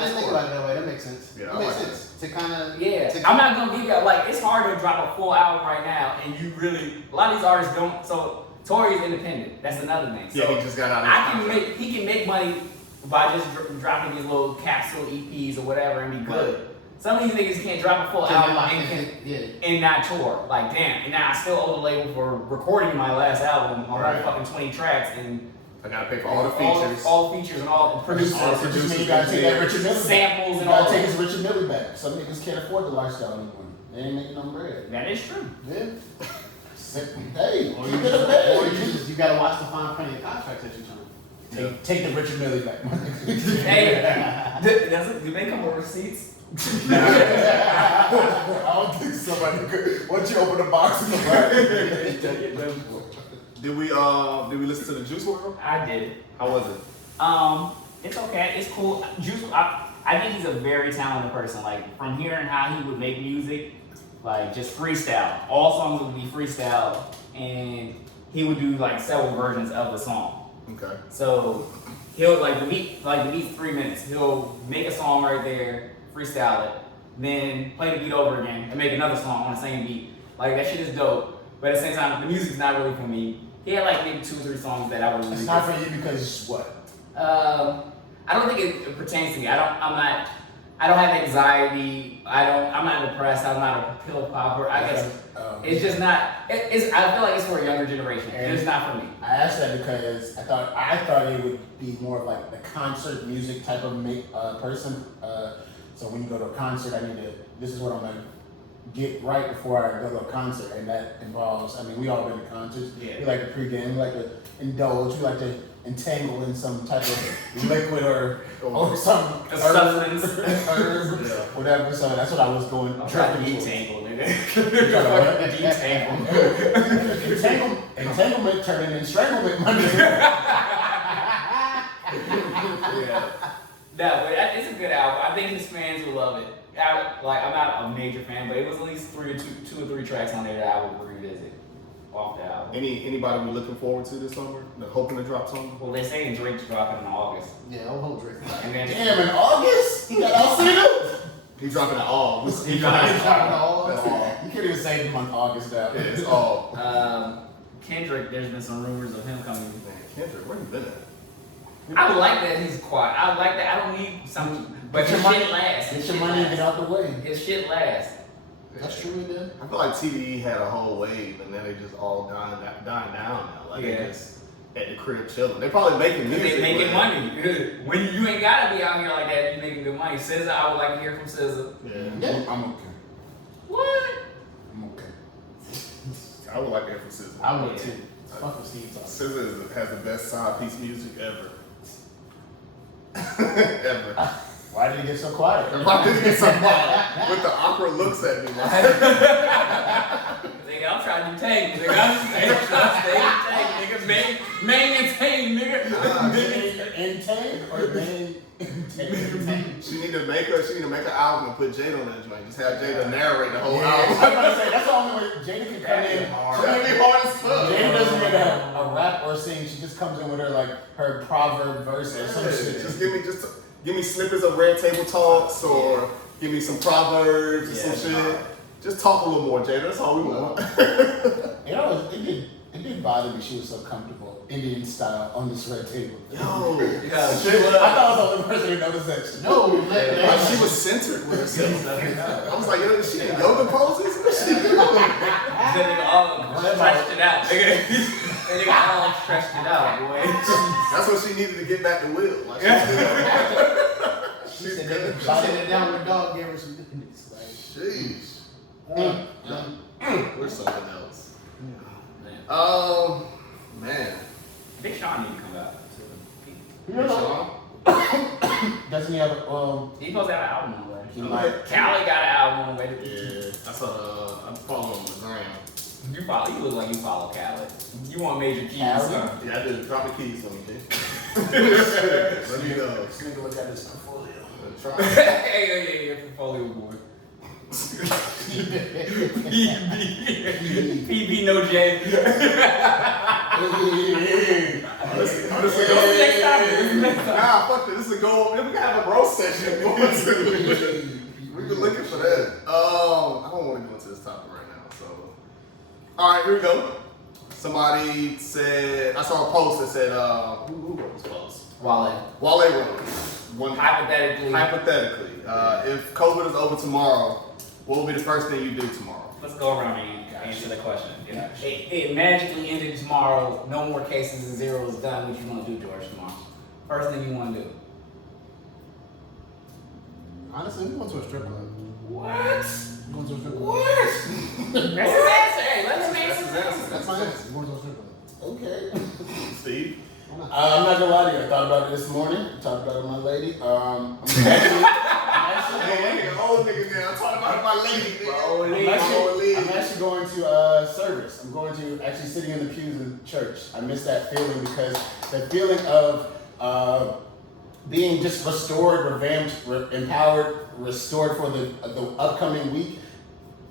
didn't think about it that way. That makes sense. Yeah, That makes sense. To kind of I'm not gonna give you like, it's hard to drop a full album right now, and you really, a lot of these artists don't. So Tory is independent. That's another thing. So Yeah, he just got out of his he can make money by just dropping these little capsule EPs or whatever and be good. Some of these niggas can't drop a full album and not tour. Like, damn, and now I still owe the label for recording my last album on Right. fucking 20 tracks, and I gotta pay for all the features. all the features and all the producers, You gotta take that Richard Mille samples You and all gotta take that. his Richard Mille back. Some niggas can't afford the lifestyle anymore. They ain't making no bread. That is true. Yeah. Hey, Or keep you it a bag. you gotta watch the fine print of the contracts that you're signing. Take the Richard Mille back. Hey, do they come with receipts? I don't think somebody could. Once you open the box in the back. Did we listen to the Juice WRLD? I did. How was it? It's okay. It's cool. Juice, I think he's a very talented person. Like, from hearing how he would make music, like just freestyle. All songs would be freestyle, and he would do like several versions of the song. Okay. So he'll the beat's 3 minutes. He'll make a song right there, freestyle it, then play the beat over again and make another song on the same beat. Like, that shit is dope. But at the same time, the music's not really for me. He had like maybe 2 or 3 songs that I would really. It's not for you because what? I don't think it pertains to me. I'm not I don't have anxiety. I'm not depressed. I'm not a pill popper. I guess it's just not. I feel like it's for a younger generation. And it's not for me. I asked that because I thought it would be more of like the concert music type of person. So when you go to a concert, this is what I'm gonna get right before I go to a concert, and that involves. I mean, we all been to concerts. Yeah. We like to pregame. We like to indulge. We like to entangle in some type of liquid or some substance, herb, whatever. So that's what I was going. I'm trying to detangle, nigga. Detangle. Entanglement turning in stranglement, my nigga. Yeah. No, but it's a good album. I think his fans will love it. I'm not a major fan, but it was at least two or three tracks on there that I would revisit off the album. Anybody we looking forward to this summer? They're hoping to drop something? Well, they're saying Drake's dropping in August. Yeah, I'll hold Drake. And then Damn, in August? You got all singles? He's dropping it all. He's dropping all. That's all. You can't even say the month August now. Yeah, it's all. Kendrick, there's been some rumors of him coming. Man, Kendrick, where you been at? I would like that he's quiet. I would like that. I don't need something. But his shit lasts. Get your money and get out the way. His shit lasts. That's true, man. I feel like TDE had a whole wave, and then they just all dying down now. Like they just at the crib chilling. They probably making music. They making money. When you ain't gotta be out here like that, you making good money. SZA, I would like to hear from SZA. Yeah. I'm okay. What? I'm okay. I would like to hear from SZA. I would too. Fuck with Steve Top. SZA has the best side piece music ever. Ever. Why did he get so quiet? Why did he get so quiet? With the awkward looks at me. Like, Nigga, I'm trying to tag, nigga. I'm trying to stay in tag, nigga. Maintain, nigga. Intake or intake? she need to make an album and put Jada on that joint. Just have Jada narrate the whole Yeah, album. I was about to say, that's the only way Jada can come in. That'd be hard as fuck. Jada doesn't get a rap or sing. She just comes in with her like her proverb verse or some shit. Just give me snippets of Red Table Talks or give me some proverbs or some shit. Just talk a little more, Jada. That's all we want. You know, it did bother me. She was so comfortable, Indian style, on this red table. Yo, I thought I was the only person who noticed that. No, she was centered with herself. I was like, yo, is she in yoga poses? What's she doing? That nigga all stretched it out, nigga. That nigga all stretched it out, boy. That's what she needed to get back to Will. Like, she said nigga, shut it down with the dog, gave her some niggas. Like, sheesh. We're something else. Man. Big Sean need to come out. You know, doesn't he have He supposed to have an album on the way. He might. Cali got an album on the way. Yeah, I follow him on the gram. You look like you follow Cali. You want major keys, Cali? huh? Yeah, I did. Drop the keys for me, bitch. Let me know. This nigga look at this portfolio. Hey, portfolio boy. PB no J. Nah, fuck this. This is a goal. We can have a roast session. We've been looking for that. I don't want to go into this topic right now. So, all right, here we go. Somebody said, I saw a post that said, who wrote this post? Wale wrote one. Hypothetically. If COVID is over tomorrow, what will be the first thing you do tomorrow? Let's go around and answer the question. It magically ended tomorrow. No more cases and zero is done. What you want to do, George, tomorrow? First thing you want to do? honestly, I'm going to a strip club. What? I'm going to a strip club. What? That's his answer. Hey, let him answer. That's my answer. I'm going to a strip club. Okay. Steve? I'm not gonna lie to you. I thought about it this morning. I talked about it with my lady. I'm Old nigga now. I'm talking about my lady. I'm actually going to service. I'm going to actually sitting in the pews in church. I miss that feeling because the feeling of being just restored, revamped, empowered, restored for the upcoming week.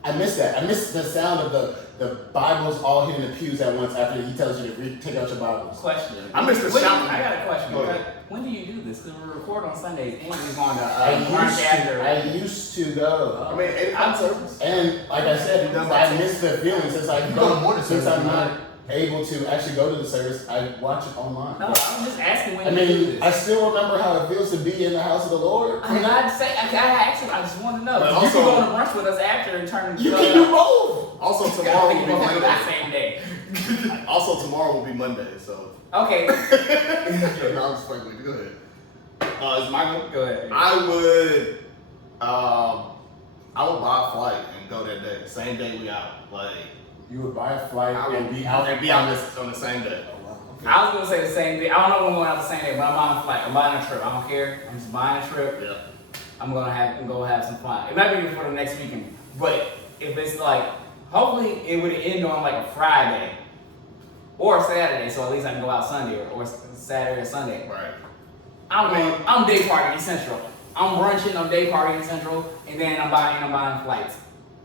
I miss that. I miss the sound of the Bibles all hitting the pews at once after he tells you to take out your Bibles. Question. I missed the shout. I got a question. Go ahead. When do you do this? Because we record on Sundays and we're going to I used to go. I mean, I'm service. And like I said, I miss the feeling since I'm not able to actually go to the service, I watch it online. No, I'm just asking when I you do mean, this. I still remember how it feels to be in the house of the Lord. I'm not saying. I just want to know. But You also- can go on a brunch with us after and turn. You can do both. Also, Tomorrow tomorrow will we be both do that Monday. same day. Also, tomorrow will be Monday, so. Okay. No, I'm just playing with you. Go ahead. Is my go? Go ahead. I would buy a flight and go that day. Same day we out. Like, You would buy a flight I and would be out on the same day. Oh, wow. I was gonna say the same thing. I don't know when we're going out the same day, but I'm buying a flight. I'm buying a trip. I don't care. I'm just buying a trip. Yeah. I'm gonna have some fun. It might be for the next weekend, but if it's like, hopefully it would end on like a Friday or a Saturday, so at least I can go out Sunday or Saturday or Sunday. Right. I'm day partying Central. I'm brunching, I'm day partying Central, and then I'm buying flights.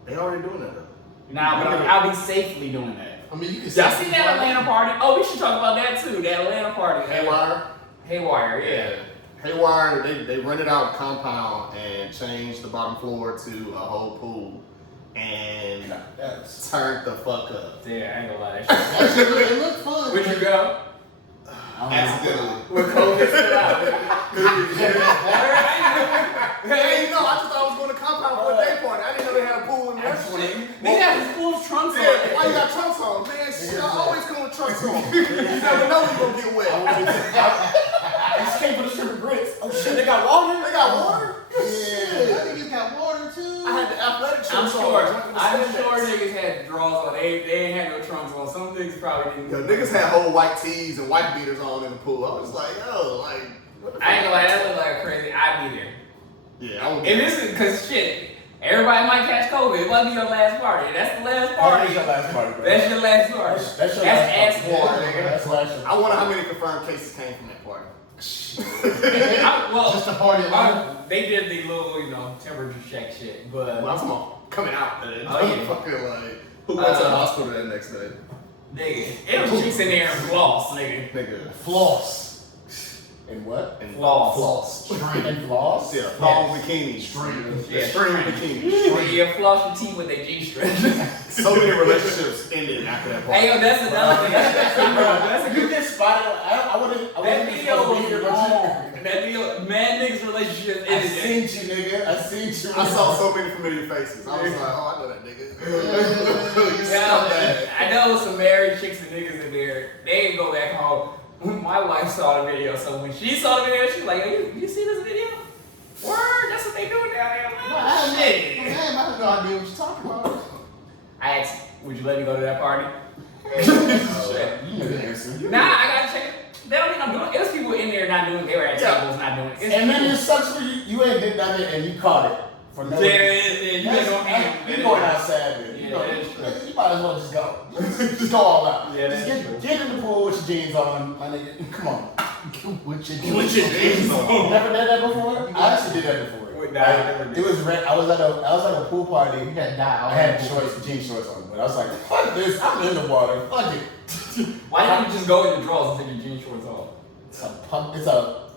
They already doing that though. Nah, but I'll be safely doing that. I mean, you can Y'all see that Atlanta party? Oh, we should talk about that too. That Atlanta party. Haywire, yeah. Haywire, they rented out compound and changed the bottom floor to a whole pool and That's turned the fuck up. Yeah, I ain't gonna lie. That That shit it looked fun. Where'd you go? Accidentally. With COVID still out. Hey, I just thought I was going to compound for a day party. I didn't know they had a pool in there. They got his full trunks on. Yeah, why you got trunks on? Man, shit, I always come with trunks on. You never know you're going to get wet. I just came for the strip of grits. Oh shit, they got water? They got water? Yeah, I think it's got water too. I had the athletic I'm shorts sure. on. I'm sure niggas had drawers on. They ain't had no trunks on. Some niggas probably didn't. Yo, niggas had whole white tees and white beaters on in the pool. I was like, yo, like, what the fuck? I ain't gonna lie, that look like crazy. I'd be there. Yeah, I would And this is cause shit. Everybody might catch COVID. It might be your last party. That's the last party. That's your last party, bro. That's your last party. That's your That's last ass water, party. nigga. That's last year. I wonder how many confirmed cases came from that party. Well, Just a party line. they did the little, temperature check shit, but Well, I'm talking about coming out. Man. Oh, yeah. Fucking like, who went to the hospital that next day? nigga, it was chicks in there and floss, nigga. Nigga. Floss. And what? And Floss. And floss? Yeah, long bikinis. String. Yeah. String bikinis. Yeah, floss your teeth with a G-string. So many relationships ended after that party. Hey, yo, that's another thing. That's a You good. just spotted. I wasn't That video supposed to was be here, but long. That video, mad niggas relationships I ended. seen you, nigga. I seen you. I saw so many familiar faces. I was like, oh, I know that nigga. You scumbag. I know some married chicks and niggas in there. They ain't go back home. My wife saw the video, so when she saw the video, she was like, "Yo, you see this video? Word, that's what they doing down there, man." Shit. I have no idea what you're talking about. I asked, "Would you let me go to that party?" Shit. You know the answer. Nah, I gotta check it. They don't think I'm doing it. It was people in there not doing it. They were at tables not doing it. And then it sucks for you. You ain't did nothing and you caught it. For no Yeah, you That's- ain't on hand. You going outside, man. Yeah, You know, that is true. you might as well just go. Just go all out. Yeah, just that's true. get in the pool with your jeans on, my nigga. Come on. What you Put your jeans on. Never did that before? I actually did that before. Wait, nah, I never did. It was I was at a pool party. You gotta die. I had jean shorts on, but I was like, fuck this. I'm in the water. Fuck it. Why didn't you just go in your drawers and take your jean shorts off? It's a pump.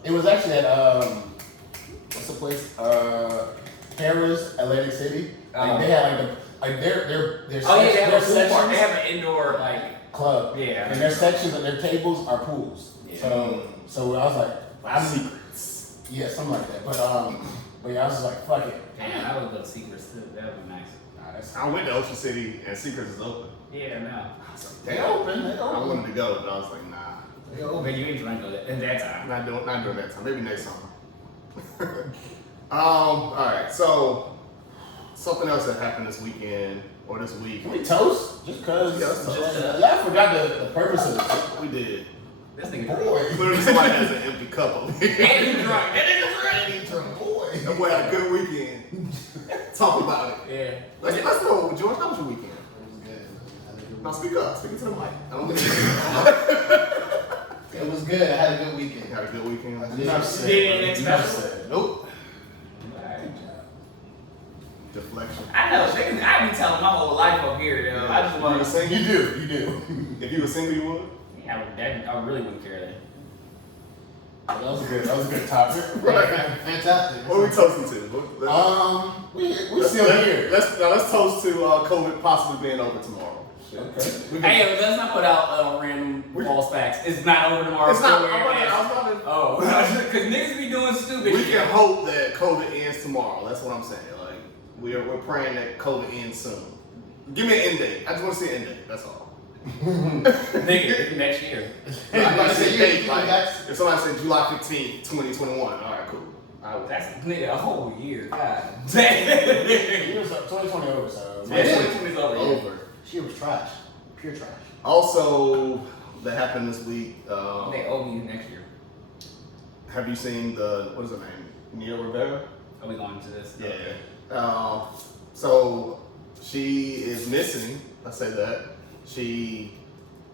It was actually at what's the place? Harris, Atlantic City. Like they had their Oh yeah, they have a their pool party. They sections- have an indoor club. Yeah. And their sections and their tables are pools. Yeah. So I was like, I'm secrets. Yeah, something like that. But yeah, I was just like, fuck it. Damn, I would love secrets too. That would be nice. Nah, that's I went to Ocean City and Secrets is open. Yeah, no. I was like, they damn. open. They I open. wanted to go, but I was like, nah. They open. But you ain't drink at that time. Not doing that time. Maybe next summer. All right. So something else that happened this weekend or this week. Can we toast? Just cause. Yeah, let's toast. Y'all forgot the purpose of the We did. This nigga boy. Literally, somebody has an empty cup over here. And he drunk. That nigga's drunk. Boy. That boy had a good weekend. Talk about it. Yeah. Let's go, George. How was your weekend? Now speak up. Speak into the mic. I don't think It was good. I had a good weekend. you had a good weekend. Enough said. Did bro. anything Enough special? said. Nope. Deflection. I know, niggas, I be telling my whole life up here, yo. I just If you want were to single, You do. if you were single, you would. Yeah, I really wouldn't care that. That was a good topic. Fantastic. What are we toasting to? We still here. Let's toast to COVID possibly being over tomorrow. Shit. Okay. Hey, let's not put out random false facts. It's not over tomorrow. It's not. I was about to. Oh, because niggas be doing stupid We shit. can hope that COVID ends tomorrow. That's what I'm saying. Like we're praying that COVID ends soon. Give me an end date. I just want to see an end date. That's all. Nigga, next year. I gotta Say see a date. Like, that's- if somebody said July 15th, 2021, all right, cool. That's nigga a whole year. God damn. Years up, 2020 over, so. Yeah, 2020 is over. Over. She was trash, pure trash. Also, that happened this week. They owe me next year. Have you seen what is her name? Naya Rivera? Are we going to this? Yeah. Okay. So she is missing. I say that. She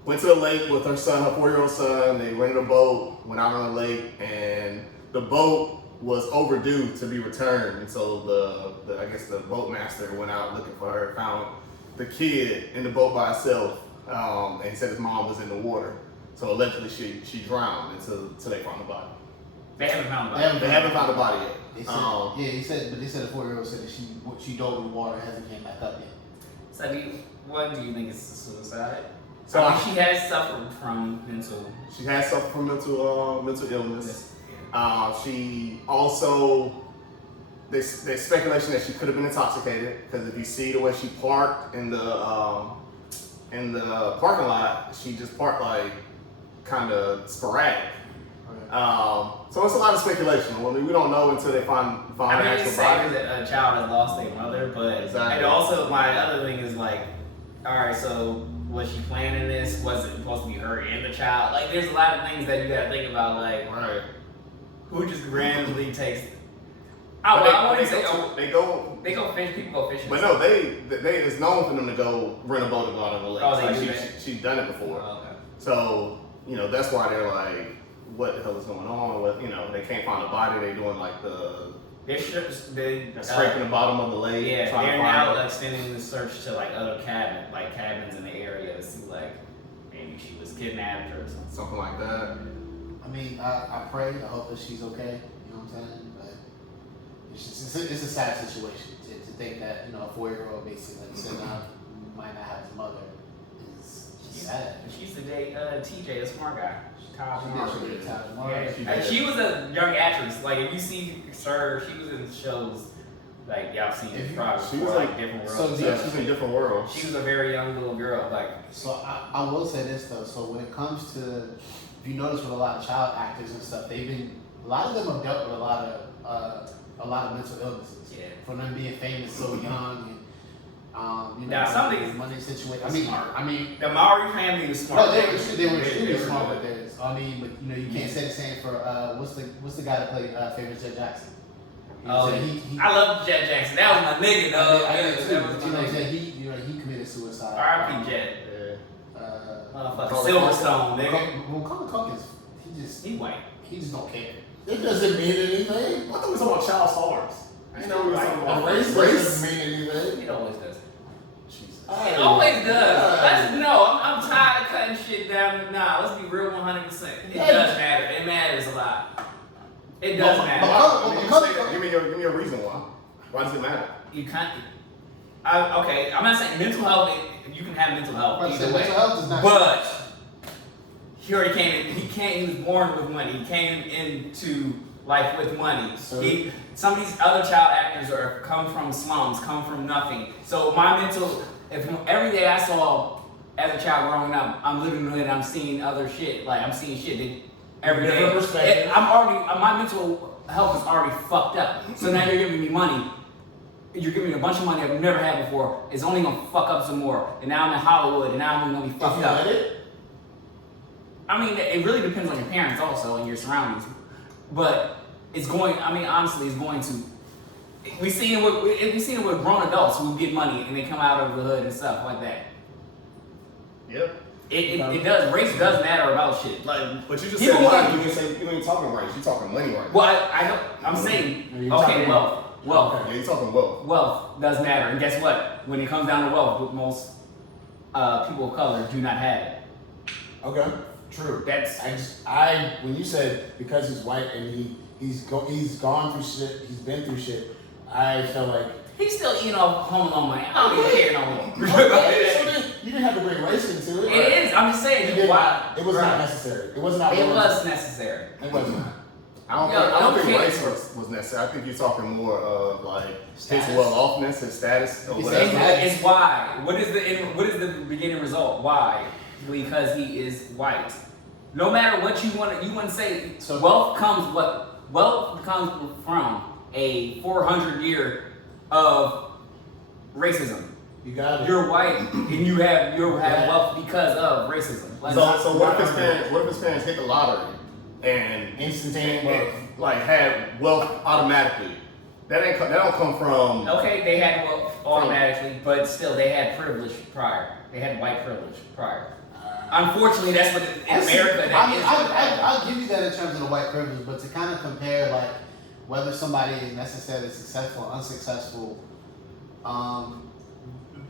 went to the lake with her son, her 4-year-old son. They rented a boat, went out on the lake, and the boat was overdue to be returned. And so I guess the boat master went out looking for her, found the kid in the boat by herself, and he said his mom was in the water. So allegedly she drowned until they found the body. They haven't found the body. They haven't found the body yet. They said, but they said the 4-year-old said that she dove in the water and hasn't came back up yet. So what do you think is suicide? So I mean, she has suffered from mental. She has suffered from mental illness. Yeah. She also, there's speculation that she could have been intoxicated because if you see the way she parked in the parking lot, she just parked like kind of sporadic. So it's a lot of speculation. I mean, we don't know until they find I the mean, it's actual sad body. that a child has lost their mother, but Exactly. and also my other thing is like, all right, so was she planning this? Was it supposed to be her and the child? Like, there's a lot of things that you gotta think about, like Right. who just randomly takes. But I want to say they go. they go fish. People go fishing. But no, they it's known for them to go rent a boat and go out on the lake. Oh, they Like, do that? she's done it before. Oh, okay. So, that's why they're like, what the hell is going on? What, they can't find a body. They're doing like They're scraping the bottom of the lake. yeah, trying they're to find now her. extending the search to like other cabins in the area to see like maybe she was kidnapped or something. Something like that. I mean, I pray, I hope that she's okay. You know what I'm saying? But it's a sad situation to think that a 4-year-old basically said might not have his mother is sad. She used to date TJ, a smart guy. She did Tyler Martin. Yeah, she was a young actress. Like if you see her, she was in shows like y'all seen probably she before, was like different so worlds. Yeah, she's in a different world. She was a very young little girl. Like So I will say this though. So when it comes to, if you notice with a lot of child actors and stuff, a lot of them have dealt with a lot of mental illnesses. Yeah. From them being famous so young and Now, some of these- money situation. smart. I mean, the Maori family was smart. no, they were extremely were smart good. with theirs. I mean, but you can't say the same for what's the guy that played Famous Jet Jackson. You know Oh, what I'm saying? He I love Jet Jackson. That was my nigga, though. I did That too. was But you know my what I'm nigga. saying? He committed suicide. R.I.P. Jet. Motherfucker, Macaulay Silverstone, nigga. Macaulay Culkin, He white. he just don't care. It doesn't mean anything. I thought we were talking about child stars. I didn't know we were talking A about race doesn't mean anything. It always does. Jesus. It always does. I'm tired of cutting shit down. Nah, let's be real 100%. It does matter. It matters a lot. It does matter. Give me your reason why. Why does it matter? You can't. Okay, I'm not saying mental health. You can have mental health Like I either said, way. mental health is not. But he already came in. He was born with money. He came into life with money. So- Some of these other child actors come from slums, come from nothing. So my mental, if every day I saw as a child growing up, I'm living in it. I'm seeing other shit. Like I'm seeing shit that every day. Different perspective. My mental health is already fucked up. So now you're giving me money. You're giving me a bunch of money I've never had before. It's only gonna fuck up some more. And now I'm in Hollywood, and now I'm gonna be If fucked you up. let it, I mean, it really depends on your parents also and your surroundings. But it's going. I mean, honestly, it's going to. We've seen it with grown adults who get money and they come out of the hood and stuff like that. Yep. It does. Race does matter about shit. Like, But you just people said money. want- You ain't talking race. You talking money right now. well, I know. I'm saying, You're okay, talking wealth. Yeah, you talking wealth. Wealth does matter, and guess what? When it comes down to wealth, most people of color do not have it. okay, true. That's When you said because he's white and he's gone through shit, he's been through shit, I felt like he's still eating off Home Alone money. I don't even care no more. okay, so then You didn't have to bring race into it. It is. I'm just saying. Why? It was not necessary. It was not. It was necessary. It was not. I don't think race was necessary. I think you're talking more of like his well-offness, his status, or whatever. It's why. What is the beginning result? Why? Because he is white. No matter what you wouldn't say. So wealth comes from a 400-year of racism. You got it. You're white and you have wealth because of racism. So what if his parents hit the lottery and instantaneous wealth, like had wealth automatically? That don't come from. Okay, they had wealth automatically, but still they had privilege prior. They had white privilege prior. Unfortunately, that's what in America that is. I'll give you that in terms of the white privilege, but to kind of compare like whether somebody is necessarily successful or unsuccessful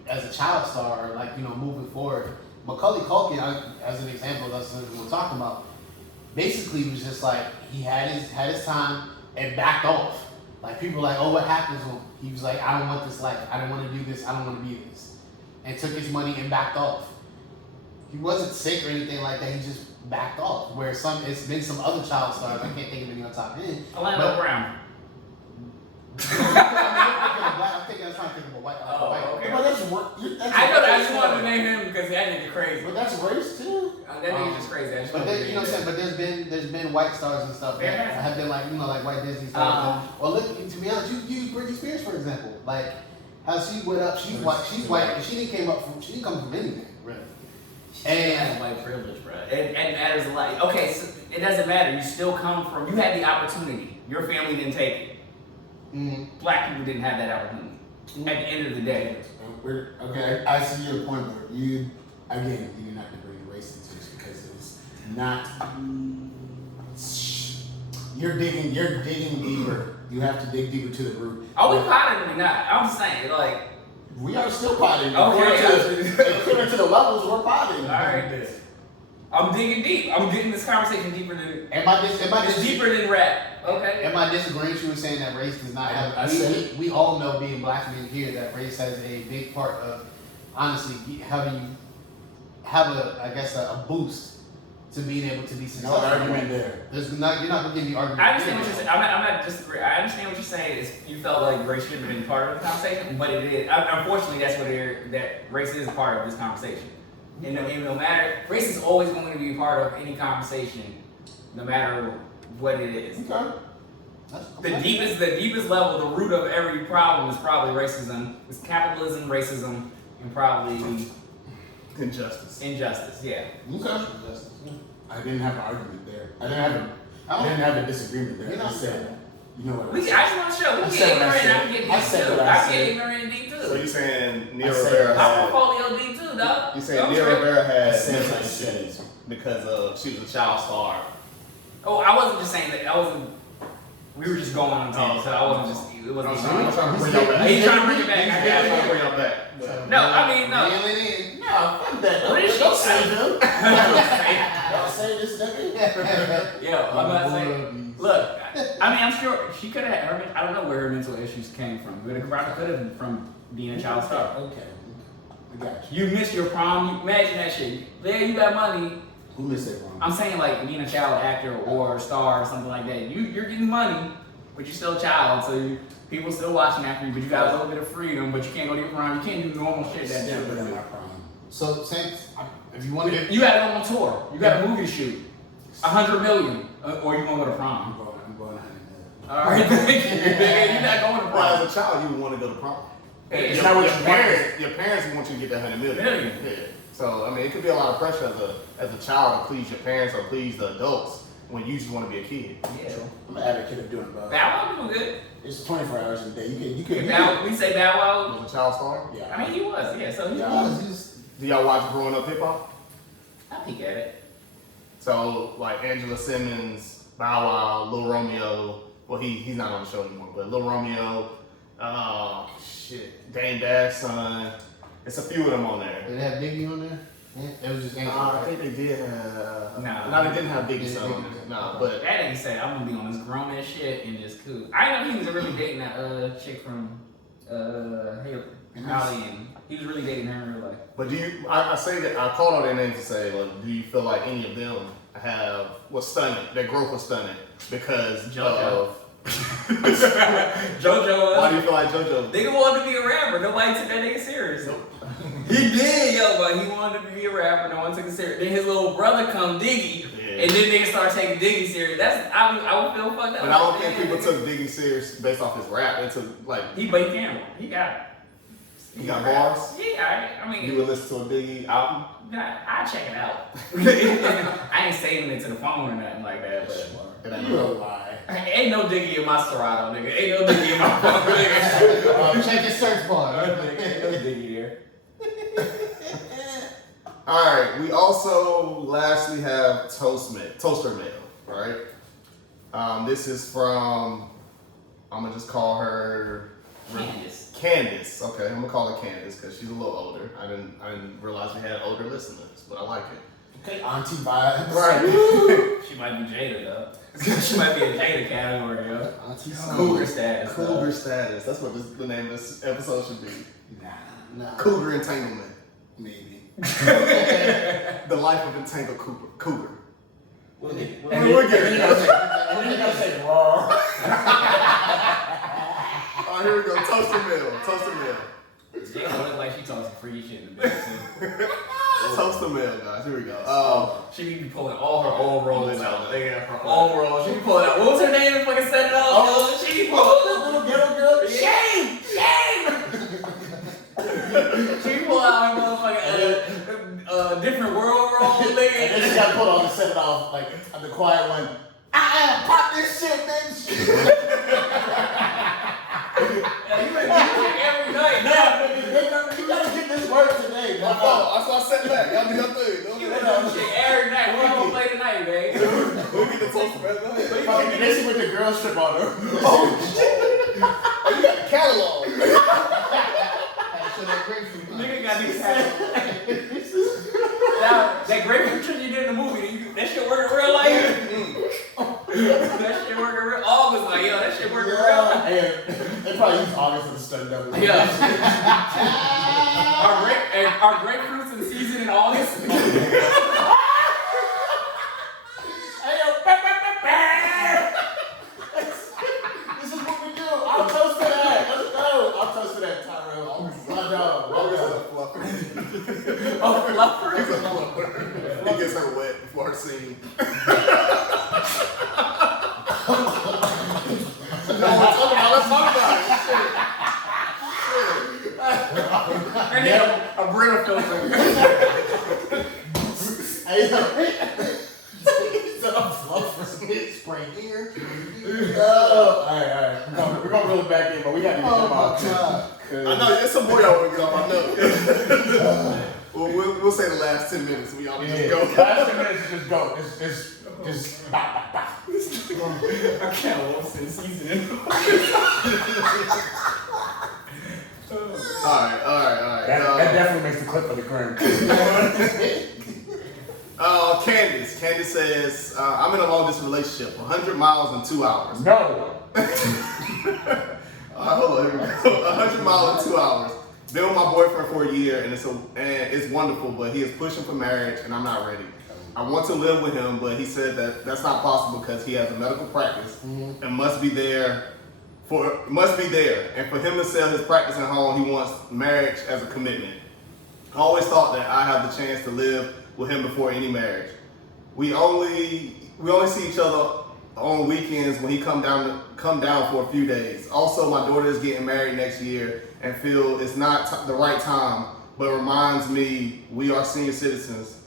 as a child star, or like moving forward, Macaulay Culkin, as an example, that's what we're talking about. Basically, was just like he had his time and backed off. Like people were like, oh, what happened to him? He was like, I don't want this life. I don't want to do this. I don't want to be this, and took his money and backed off. He wasn't sick or anything like that. He just backed off. Where it's been some other child stars. I can't think of any on top of it. Orlando Brown. I'm thinking. I'm trying to think of a white. Okay. But that's I know. I just wanted to name him because that nigga crazy. But that's race too. That nigga's just crazy. But then, you know what I'm saying? But there's been white stars and stuff that have been like like white Disney stars. Well, look, to be honest, you use Britney Spears for example. Like how she went up. She's white. She's white, and she didn't come from anything really. And has white privilege, bro. It matters a lot. Okay, so it doesn't matter. You still come from. You had the opportunity. Your family didn't take it. Mm-hmm. Black people didn't have that opportunity. At the end of the day. Okay, I see your point, but you didn't have to bring race into this because it's not. You're digging deeper. You have to dig deeper to the root. Are we potting or not? I'm just saying, like. We are still potting. Okay. According to the levels, we're potting. All right, then. I'm digging deep. I'm getting this conversation deeper than. It's deeper than rap. Okay. Am I disagreeing with you in saying that race does not have? We all know, being black men here, that race has a big part of, honestly, having you have a boost to being able to be successful. No argument there. You're not gonna give me argument. I understand what you're saying. I'm not disagreeing. I understand what you're saying. Is you felt like race should have been part of the conversation, but it is. Unfortunately, that's what that race is part of this conversation. And no matter, race is always going to be part of any conversation, no matter what it is. Okay. The deepest level, the root of every problem is probably racism. It's capitalism, racism, and probably injustice. Injustice, yeah. Okay. I didn't have an argument there. I didn't have a disagreement there. I said, you know what? I just want to show we get ignorant and I can get deep too. I get ignorant and deep too. So you're saying Neo Rivera had portfolio deep too, dog. You saying Neo Rivera had because she was a child star. Oh, I wasn't just saying that. We were just going on talk, so I wasn't just. It wasn't. He's trying to bring y'all back. He's trying to bring it back. I got it. Trying to bring y'all back. No, I mean no. No, fuck that. Don't save him. Don't save this nigga. Yo, I'm not saying. Look, I mean, I'm sure she could have had her. I don't know where her mental issues came from, but it probably could have been from being a child star. Okay, I got you. You missed your prom. You imagine that shit. There, you got money. Who missed their prom? I'm saying like being a child actor or star or something like that. You're getting money, but you're still a child, so people still watching after you. But you got a little bit of freedom, but you can't go to your prom. You can't do normal shit that day. So, if you want to, you got to go on tour. You got a movie to shoot. 100 million, or you gonna go to prom? I'm going 100 million. All right, thank you. You're not going to prom. Well, as a child, you would want to go to prom. It's not what your parents want you to get that 100 million. Million. Yeah. So I mean, it could be a lot of pressure as a child to please your parents or please the adults when you just want to be a kid. Yeah. I'm an advocate of doing both. Bow Wow doing good. It's 24 hours a day. You We say Bow Wow. Was a child star? Yeah. I mean, he was. Yeah. So he was. Do y'all watch Growing Up Hip Hop? I peek at it. So like Angela Simmons, Bow Wow, Lil Romeo. Well, he's not on the show anymore, but Lil Romeo, Dame Dash son. It's a few of them on there. Did they have Biggie on there? Yeah, it was just Angela. I think they did have. No, they didn't have Biggie son on there. No, but that ain't said I'm gonna be on this grown ass shit and just cool. I know he was really dating that chick from Holly and he was really dating her in real life. But do you? I say that I called all their names to say, like, do you feel like any of them was stunning? Their growth was stunning because JoJo. of. JoJo. Why do you feel like JoJo? Nigga wanted to be a rapper. Nobody took that nigga serious. He did, yo, but he wanted to be a rapper. No one took it serious. Then his little brother come Diggy, and then niggas start taking Diggy serious. I would feel fucked up. But I don't think people took Diggy serious based off his rap. They took like he can. He got it. He got bars. Yeah, I mean, you would listen to a Diggy album. I check it out. I ain't saving it to the phone or nothing like that, but It ain't You a no lie. ain't no Diggy in my Serato, nigga. Ain't no Diggy in my phone, nigga. Check your search bar. Ain't no Diggy there. All right. We also lastly have Toaster Mail, right? This is from. I'm gonna just call her Candace. Okay, I'm gonna call her Candace because she's a little older. I didn't realize we had older listeners, but I like it. Okay, auntie vibes. Right. She might be Jada though. She might be a Jada category, yo. Auntie Cougar status. Cougar status. That's what the name of this episode should be. Nah. Cougar Entanglement. Maybe. The life of entangled cougar. We'll get it. And then you're gonna say raw. Oh, here we go. Toaster Mill. Jada looks like she talks some freaky shit in the bed too. Toaster Mill, guys. Here we go. She be pulling all her old rolls out. Her old rolls. She be pulling out. What was her name? Fucking set it off. She be pulling. Little ghetto girl. Shame! She pull out her motherfucking different world roll And nigga. then she got put on and set it off like the quiet one. Pop this shit, bitch. Yeah, you make music every night. Nah, nigga, you gotta get this work today. That's why I set back. Y'all do your thing. You make music every night. We're gonna play tonight, babe. We'll get the Toaster Mill. Go ahead. And then she put the girl strip on her. Oh, you got the catalog. Nigga got these that grapefruit trip you did in the movie, that shit work in real life? That shit work in real August, like, yo, that shit work in real life. They probably use August as a study double. Yeah. Are grapefruits in season in August? This is what we do. I'll toast to that. Let's go. I'll toast to that, Tyrell. August is a fluffer. Oh, fluffer? He's a fluffer. He gets her wet before her scene. Let's talk about it. And then a Brita filter. Hey, spray here. Alright. We're gonna reel it back in, but we got to get them out. I know, there's some more y'all want to get off. I know. We'll say the last 10 minutes. We all just go. Last 10 minutes is just go. It's just bah. I can't wait since season. Alright. That definitely makes the clip for the gram. Candace says, I'm in a long distance relationship, 100 miles in 2 hours. No. Hold on, here we go. 100 miles in 2 hours. Been with my boyfriend for a year, and it's wonderful, but he is pushing for marriage, and I'm not ready. I want to live with him, but he said that that's not possible because he has a medical practice and must be there. And for him to sell his practice at home, he wants marriage as a commitment. I always thought that I have the chance to live with him before any marriage. We only see each other on weekends when he come down for a few days. Also, my daughter is getting married next year and feel it's not the right time, but reminds me we are senior citizens.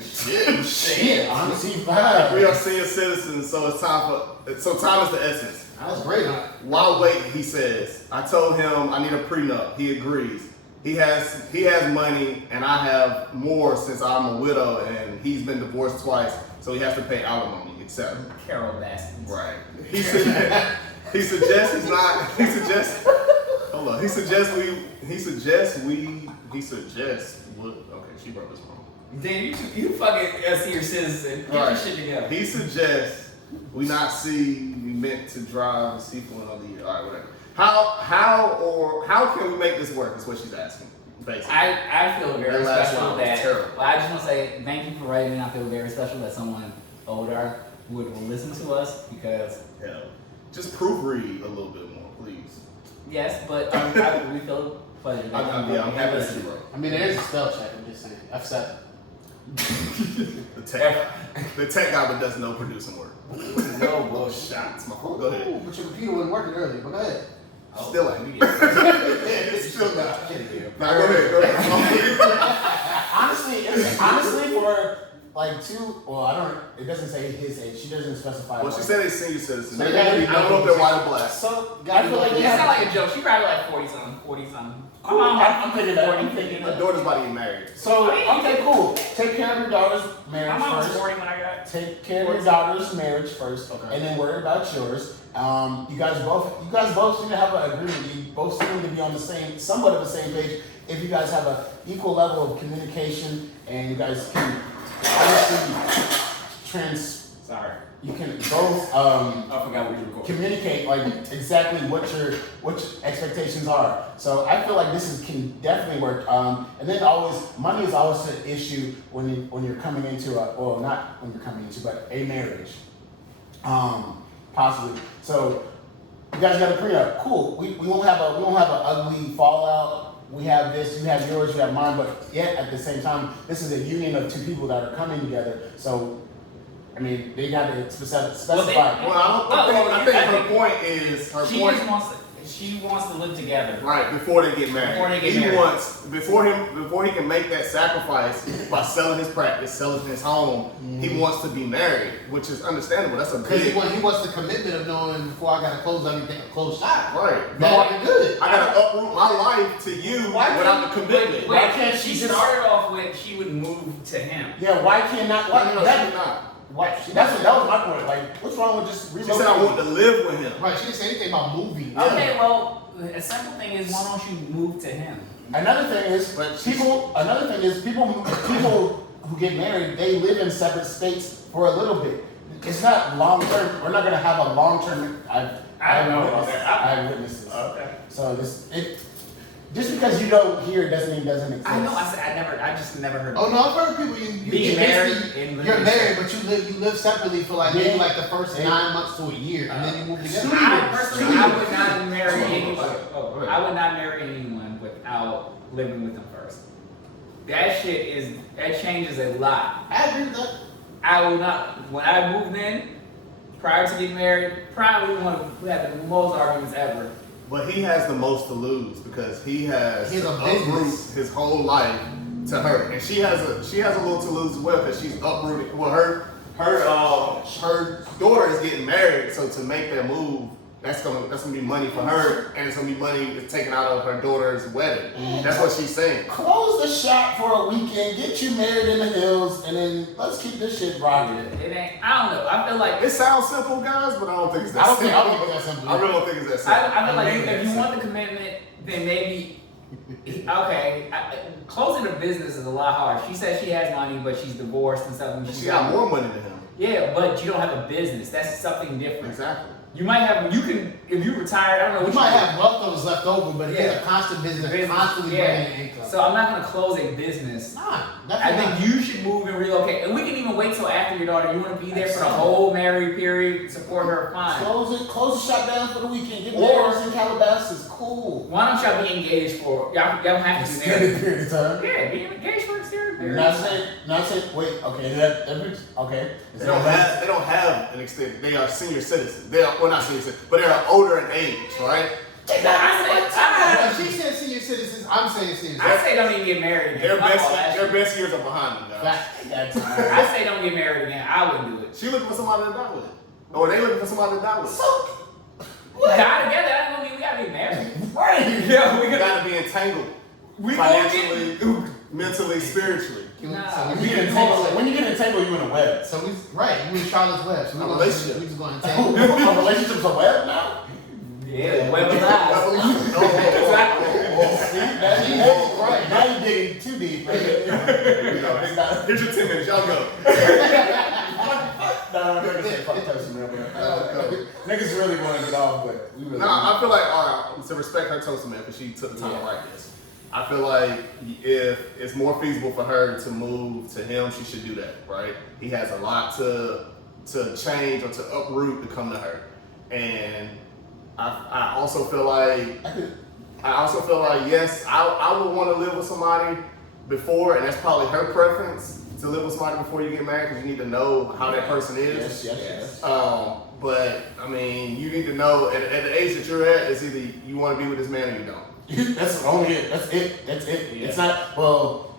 Shit. Honestly, vibe. We are senior citizens, so time is the essence. That's great. Why wait? He says. I told him I need a prenup. He agrees. He has money, and I have more since I'm a widow, and he's been divorced twice, so he has to pay alimony, etc. Carol bastards. Right. He suggests okay, she wrote this wrong. Damn, you fucking senior citizen. Get your shit together. He suggests we not see we meant to drive the sequel another year. All right, whatever. How can we make this work? Is what she's asking. Basically. I feel very That last special round was that. terrible. Well, I just want to say thank you for writing. I feel very special that someone older would listen to us because. Yeah. Just proofread a little bit more, please. Yes, but we feel pleasure. I'm happy that you wrote. I mean, there is a spell check. I'm just saying. F7. The tech guy that does no producing work. No bullshit. Shots. My fault. Go ahead. Ooh, but your computer wasn't working earlier. But go ahead. Still ain't. We get It's still not. Nah, go ahead. Honestly, for like it doesn't say his age. She doesn't specify. Well, she said they senior citizens. So I they gotta be don't know if they're white or black. So I feel like It's not like a joke. She probably like 40 something. cool. I'm thinking that. I'm thinking My that. daughter's about to get married. So okay, cool. Take care of your daughter's marriage My mom was first. 40 when I got. Take care of your daughter's marriage first, Okay. and then worry about yours. You guys both seem to have an agreement. You both seem to be on somewhat of the same page. If you guys have a equal level of communication, and you guys can honestly Sorry. you can both I forgot we recorded. communicate like exactly what your expectations are. So I feel like can definitely work. And then money is always an issue when you're coming into not when you're coming into, but a marriage, possibly. So you guys got a prenup. Cool. We won't have an ugly fallout. We have this, you have yours, you have mine, but yet at the same time, this is a union of two people that are coming together. So I mean, they got to specify. Well, I think her point is She wants to live together. right before they get married. Before they get married. Before he can make that sacrifice by selling his practice, selling his home. He wants to be married, which is understandable. That's a Because big he wants the commitment of knowing before I gotta close everything, close shop. right. That good. I gotta uproot my life to you without the commitment. Why can't she she just- started off with she would move to him. Yeah, why can't not? No, she's not. That was my point. Like, what's wrong with just She relocating? said I want to live with him. Right, she didn't say anything about moving. Okay, well, a simple thing is why don't you move to him? Another thing is people who get married, they live in separate states for a little bit. It's not long term. We're not gonna have a long term. I don't know about that. I've witnessed this. Okay. So just because you don't hear it doesn't mean it doesn't exist. I know. I just never heard. Oh no, I've heard people you Being married basically- and you're living married, but you live separately for like maybe Yeah. like the first 9 months to a year, and then you move together. I personally, I would not marry anyone. Go ahead. I would not marry anyone without living with them first. That changes a lot. I agree with that. I will not. When I moved in, prior to getting married, probably we had the most arguments ever. But he has the most to lose because he has He has to a business. uproot his whole life to her, and she has a little to lose as well because she's uprooted. Well, her daughter is getting married, so to make that move, that's gonna be money for her, and it's gonna be money that's taken out of her daughter's wedding. That's what she's saying. Close the shop for a weekend, get you married in the hills, and then let's keep this shit rocking. It ain't. I don't know. I feel like It sounds simple, guys, but I don't think it's that I don't simple. think that's simple. I really don't think it's that simple. I feel like if you want the commitment, then maybe okay. Closing a business is a lot harder. She says she has money, but she's divorced and stuff. And She got more money than him. Yeah, but you don't have a business. That's something different. Exactly. You might have. You can if you retired. I don't know. You What might have leftovers left over, but if Yeah. it's a constant business, constantly bringing in income. So I'm not gonna close a business. Nah, I definitely think you should move and relocate, and we can even wait till after your daughter. You want to be there for the whole married period, support her, fine. Close the shop down for the weekend. Get Or- married in Calabasas. Cool. Why don't y'all be engaged for y'all don't have to be married. Period of time. Yeah, be engaged for a extended period. Not say. Wait. Okay. Okay. They don't have an extended. They are senior citizens. They are not senior citizens, but they are older in age, right? If she said senior citizens, I'm saying senior I citizens. say don't even get married again. Their Fuck all best that their best years are behind them, guys. That's I say don't get married again. I wouldn't do it. She looking for somebody to die with, or they looking for somebody to die with. Die together. That don't mean we gotta be married. right. Yeah, we You gotta be entangled, We gonna get. financially, mentally, spiritually. Nah. So When we you get entangled, you in a web. So we right, we in Charlotte's Web. So A we relationship. just going to Oh, entangle. a relationship's a web now. Yeah, web of lies. See, right. Now you're digging too deep. Right? Here's your 10 minutes. Y'all go. No, fuck that shit, man. Niggas really want to get off, but we really. No, I feel like, all right, to respect her toast man because she took the time to write this. I feel like if it's more feasible for her to move to him, she should do that, right? He has a lot to change or to uproot to come to her, and I also feel like yes, I would want to live with somebody before, and that's probably her preference to live with somebody before you get married because you need to know how that person is. Yes. But I mean, you need to know at the age that you're at, it's either you want to be with this man or you don't. That's only it. That's it. Yeah. It's not, well,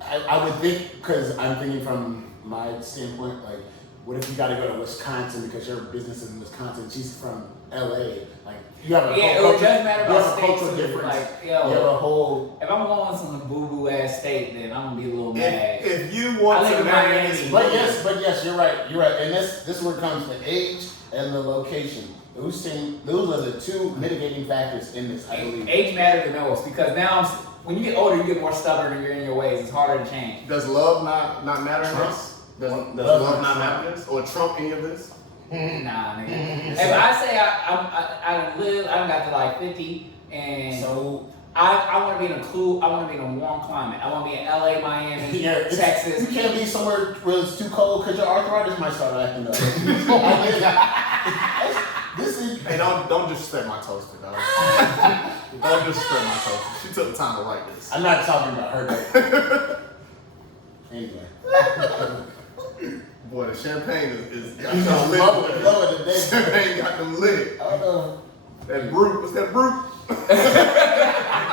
I would think, because I'm thinking from my standpoint, like, what if you got to go to Wisconsin because your business is in Wisconsin? She's from LA. Like, you have a it whole would just matter you have about a state cultural too. difference. Like, You have a whole. if I'm going to some boo-boo ass state, then I'm gonna be a little mad. If you want I live to in marry Miami. this But woman- yes, you're right. And this is where it comes to age and the location. Those are the two mitigating factors in this, I believe. Age matters the most because now when you get older, you get more stubborn and you're in your ways. It's harder to change. Does love not matter in this? Does love not matter in this? Or trump any of this? Nah, nigga. If I say I got to like 50 and So I want to be in a warm climate. I want to be in LA, Miami, Texas. You can't be somewhere where it's too cold because your arthritis might start acting up. This is. Hey, don't disrespect my toaster, dog. Don't disrespect my toaster. She took the time to write this. I'm not talking about her. Anyway. Boy, the champagne is got It's them lit. lower today. Champagne got them lit. I don't know. That brute, what's that brute?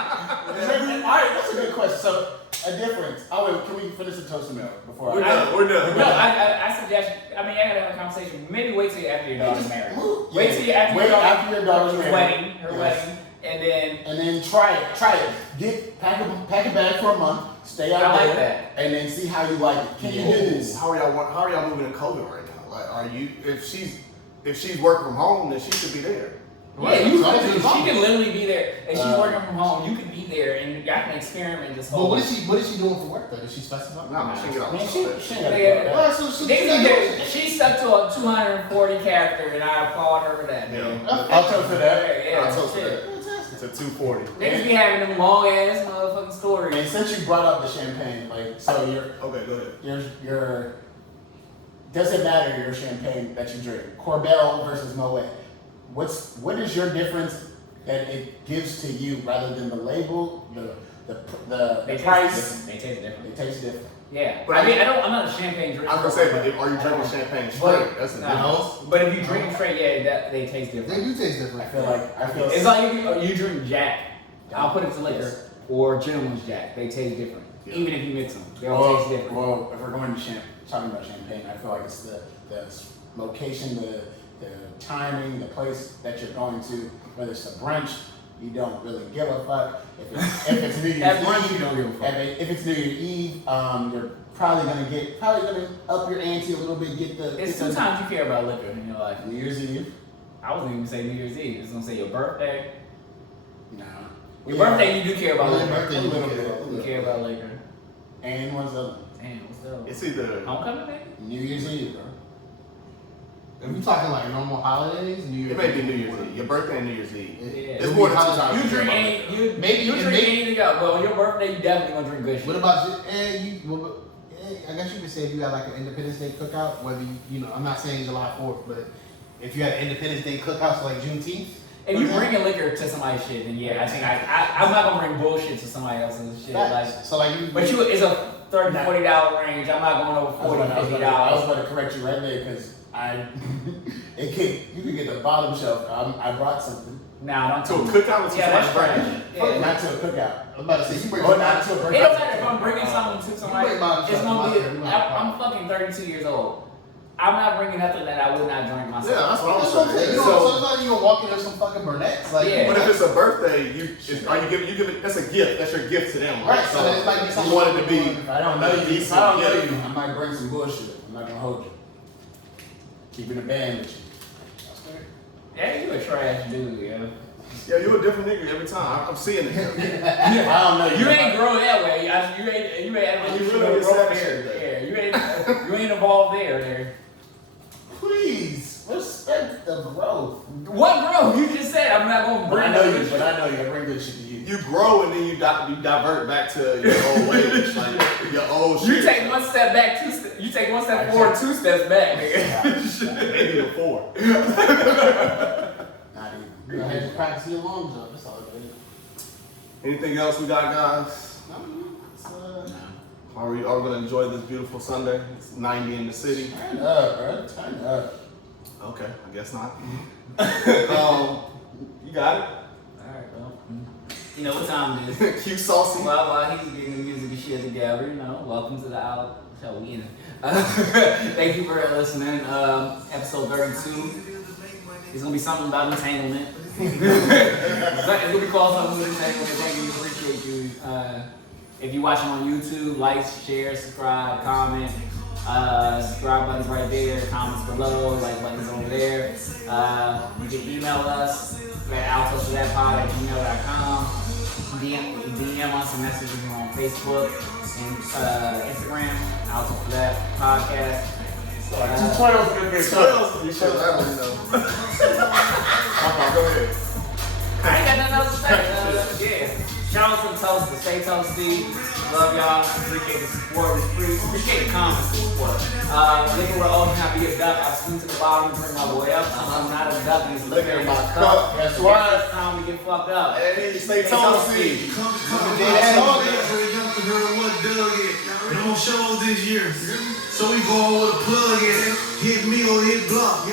Alright, that's a good question. So, a difference. Can we finish the toast now before We're done. No, I suggest. I mean, I gotta have a conversation. Maybe wait till after your daughter's married. Wait till after your daughter's married. her wedding, and then try it. Pack a bag for a month. Stay out I like there, that. and then see how you like it. Can you do this? How are y'all moving in COVID right now? Like, are you? If she's working from home, then she should be there. yeah, she can literally be there. If she's working from home, you can be there, and y'all can experiment this But whole. what is she doing for work though? Does she specify? Nah, she can get off. Man, she ain't Yeah. got She stuck to a 240 character, and I applaud her for that. Man. I'll toast for that. Yeah, I'll toast for shit. that. To 240. Niggas be having them long ass motherfucking stories. And since you brought up the champagne, so Okay, go ahead. your doesn't matter your champagne that you drink, Corbel versus Moet. What is your difference that it gives to you rather than the label, the price? They taste different. They taste different. Yeah, But I'm not a champagne drinker. I was gonna say, but are you drinking champagne straight? That's the difference. No, but if you drink them straight, they taste different. They do taste different. I feel It's like if you drink Jack. I'll put it to liquor or Gentleman's Jack. They taste different, even if you mix them. They all taste different. Well, if we're going to talking about champagne, I feel like it's the location, the timing, the place that you're going to. Whether it's a brunch, you don't really give a fuck. If it's New Year's At brunch, Eve, you don't give a fuck. If it's New Year's Eve, you're probably gonna up your ante a little bit. It's two times you care about liquor in your life. New Year's Eve. I wasn't even say New Year's Eve. It's gonna say your birthday. No. Your birthday, you do care about Your liquor. birthday, you do care about You care about liquor. And what's the other one? Damn, what's up? It's either Homecoming, baby? New Year's Eve, bro. If you talking like normal holidays, New Year's it may be New Year's Eve. Your birthday and New Year's Eve. Yeah. It's more than two times. You care drink about any, liquor. you Maybe- you and drink maybe- anything else. Well, on your birthday, you definitely gonna drink good shit. What about you? I guess you could say if you got like an Independence Day cookout, whether I'm not saying July 4th, but if you had an Independence Day cookout, so like Juneteenth. If you bringing liquor to somebody's shit, then yeah, I think I'm not gonna bring bullshit to somebody else's shit. Like, So like you. but it's a $30-$40 range. I'm not going over $40-$50. I was about to correct you right there because you can get the bottom shelf. I brought something. Nah, don't To a do cookout or to Yeah, that's somebody's trash. birthday? Yeah. Not to a cookout. I'm about to say you bring. Or not to a It birthday. don't matter if I'm bringing something to somebody. bring bottom It's shelf gonna to be. my crib. I'm fucking 32 years old. I'm not bringing nothing that I would not drink myself. Yeah, that's what That's what I'm saying. saying. So So, sometimes you gonna walk in there some fucking brunettes. Like, Yeah. but if it's a birthday, you give it. That's a gift. That's your gift to them, right? Right, so it might be you something- want it to be. If I don't know you, decent gift. I might bring some bullshit. I'm not gonna hold you. Keeping the band with you. Yeah, you a trash dude, yeah. Yeah, you a different nigga every time. I'm seeing it. I don't know You ain't grow that way. You ain't. You You really grow get there. savage. Yeah, you ain't evolved there. Please. change. but I know you bring good shit to you. You grow and then you divert back to your old ways, like your old shit. You take one step back, you take one step forward, 2 steps back, nigga. Maybe a 4. Not even. You had to practice your lungs up. That's all it is. Anything else we got, guys? Are we gonna enjoy this beautiful Sunday? It's 90 in the city. Turn up, bro. Turn up. Okay, I guess not. You got it. Alright, well. You know what time it is. Cute saucy. While he's getting the music and shit together, you know, welcome to the out. Shall we in? Thank you for listening. Episode 32. It's gonna be something about entanglement. It's gonna be called something with entanglement. Thank you, appreciate you. If you're watching on YouTube, like, share, subscribe, comment. Subscribe button's right there, comments below, like buttons over there. You can email us at altosforthatpod@gmail.com. DM us and message us on Facebook and Instagram, Alto for That Podcast. Just 12 for this bitch. You should already know. Go ahead. I ain't got nothing else to say. Yeah. Shout out to the toasters. Stay toasty. Love y'all. Appreciate the support. Appreciate the comments and support. Liquor will always not be a duck. I scoot to the bottom and bring my boy up. I'm not a duck. He's looking at my cup. That's right. It's time we get fucked up. Hey, stay toasty. No shows this year, so we go with a plug in. Hit me or hit block.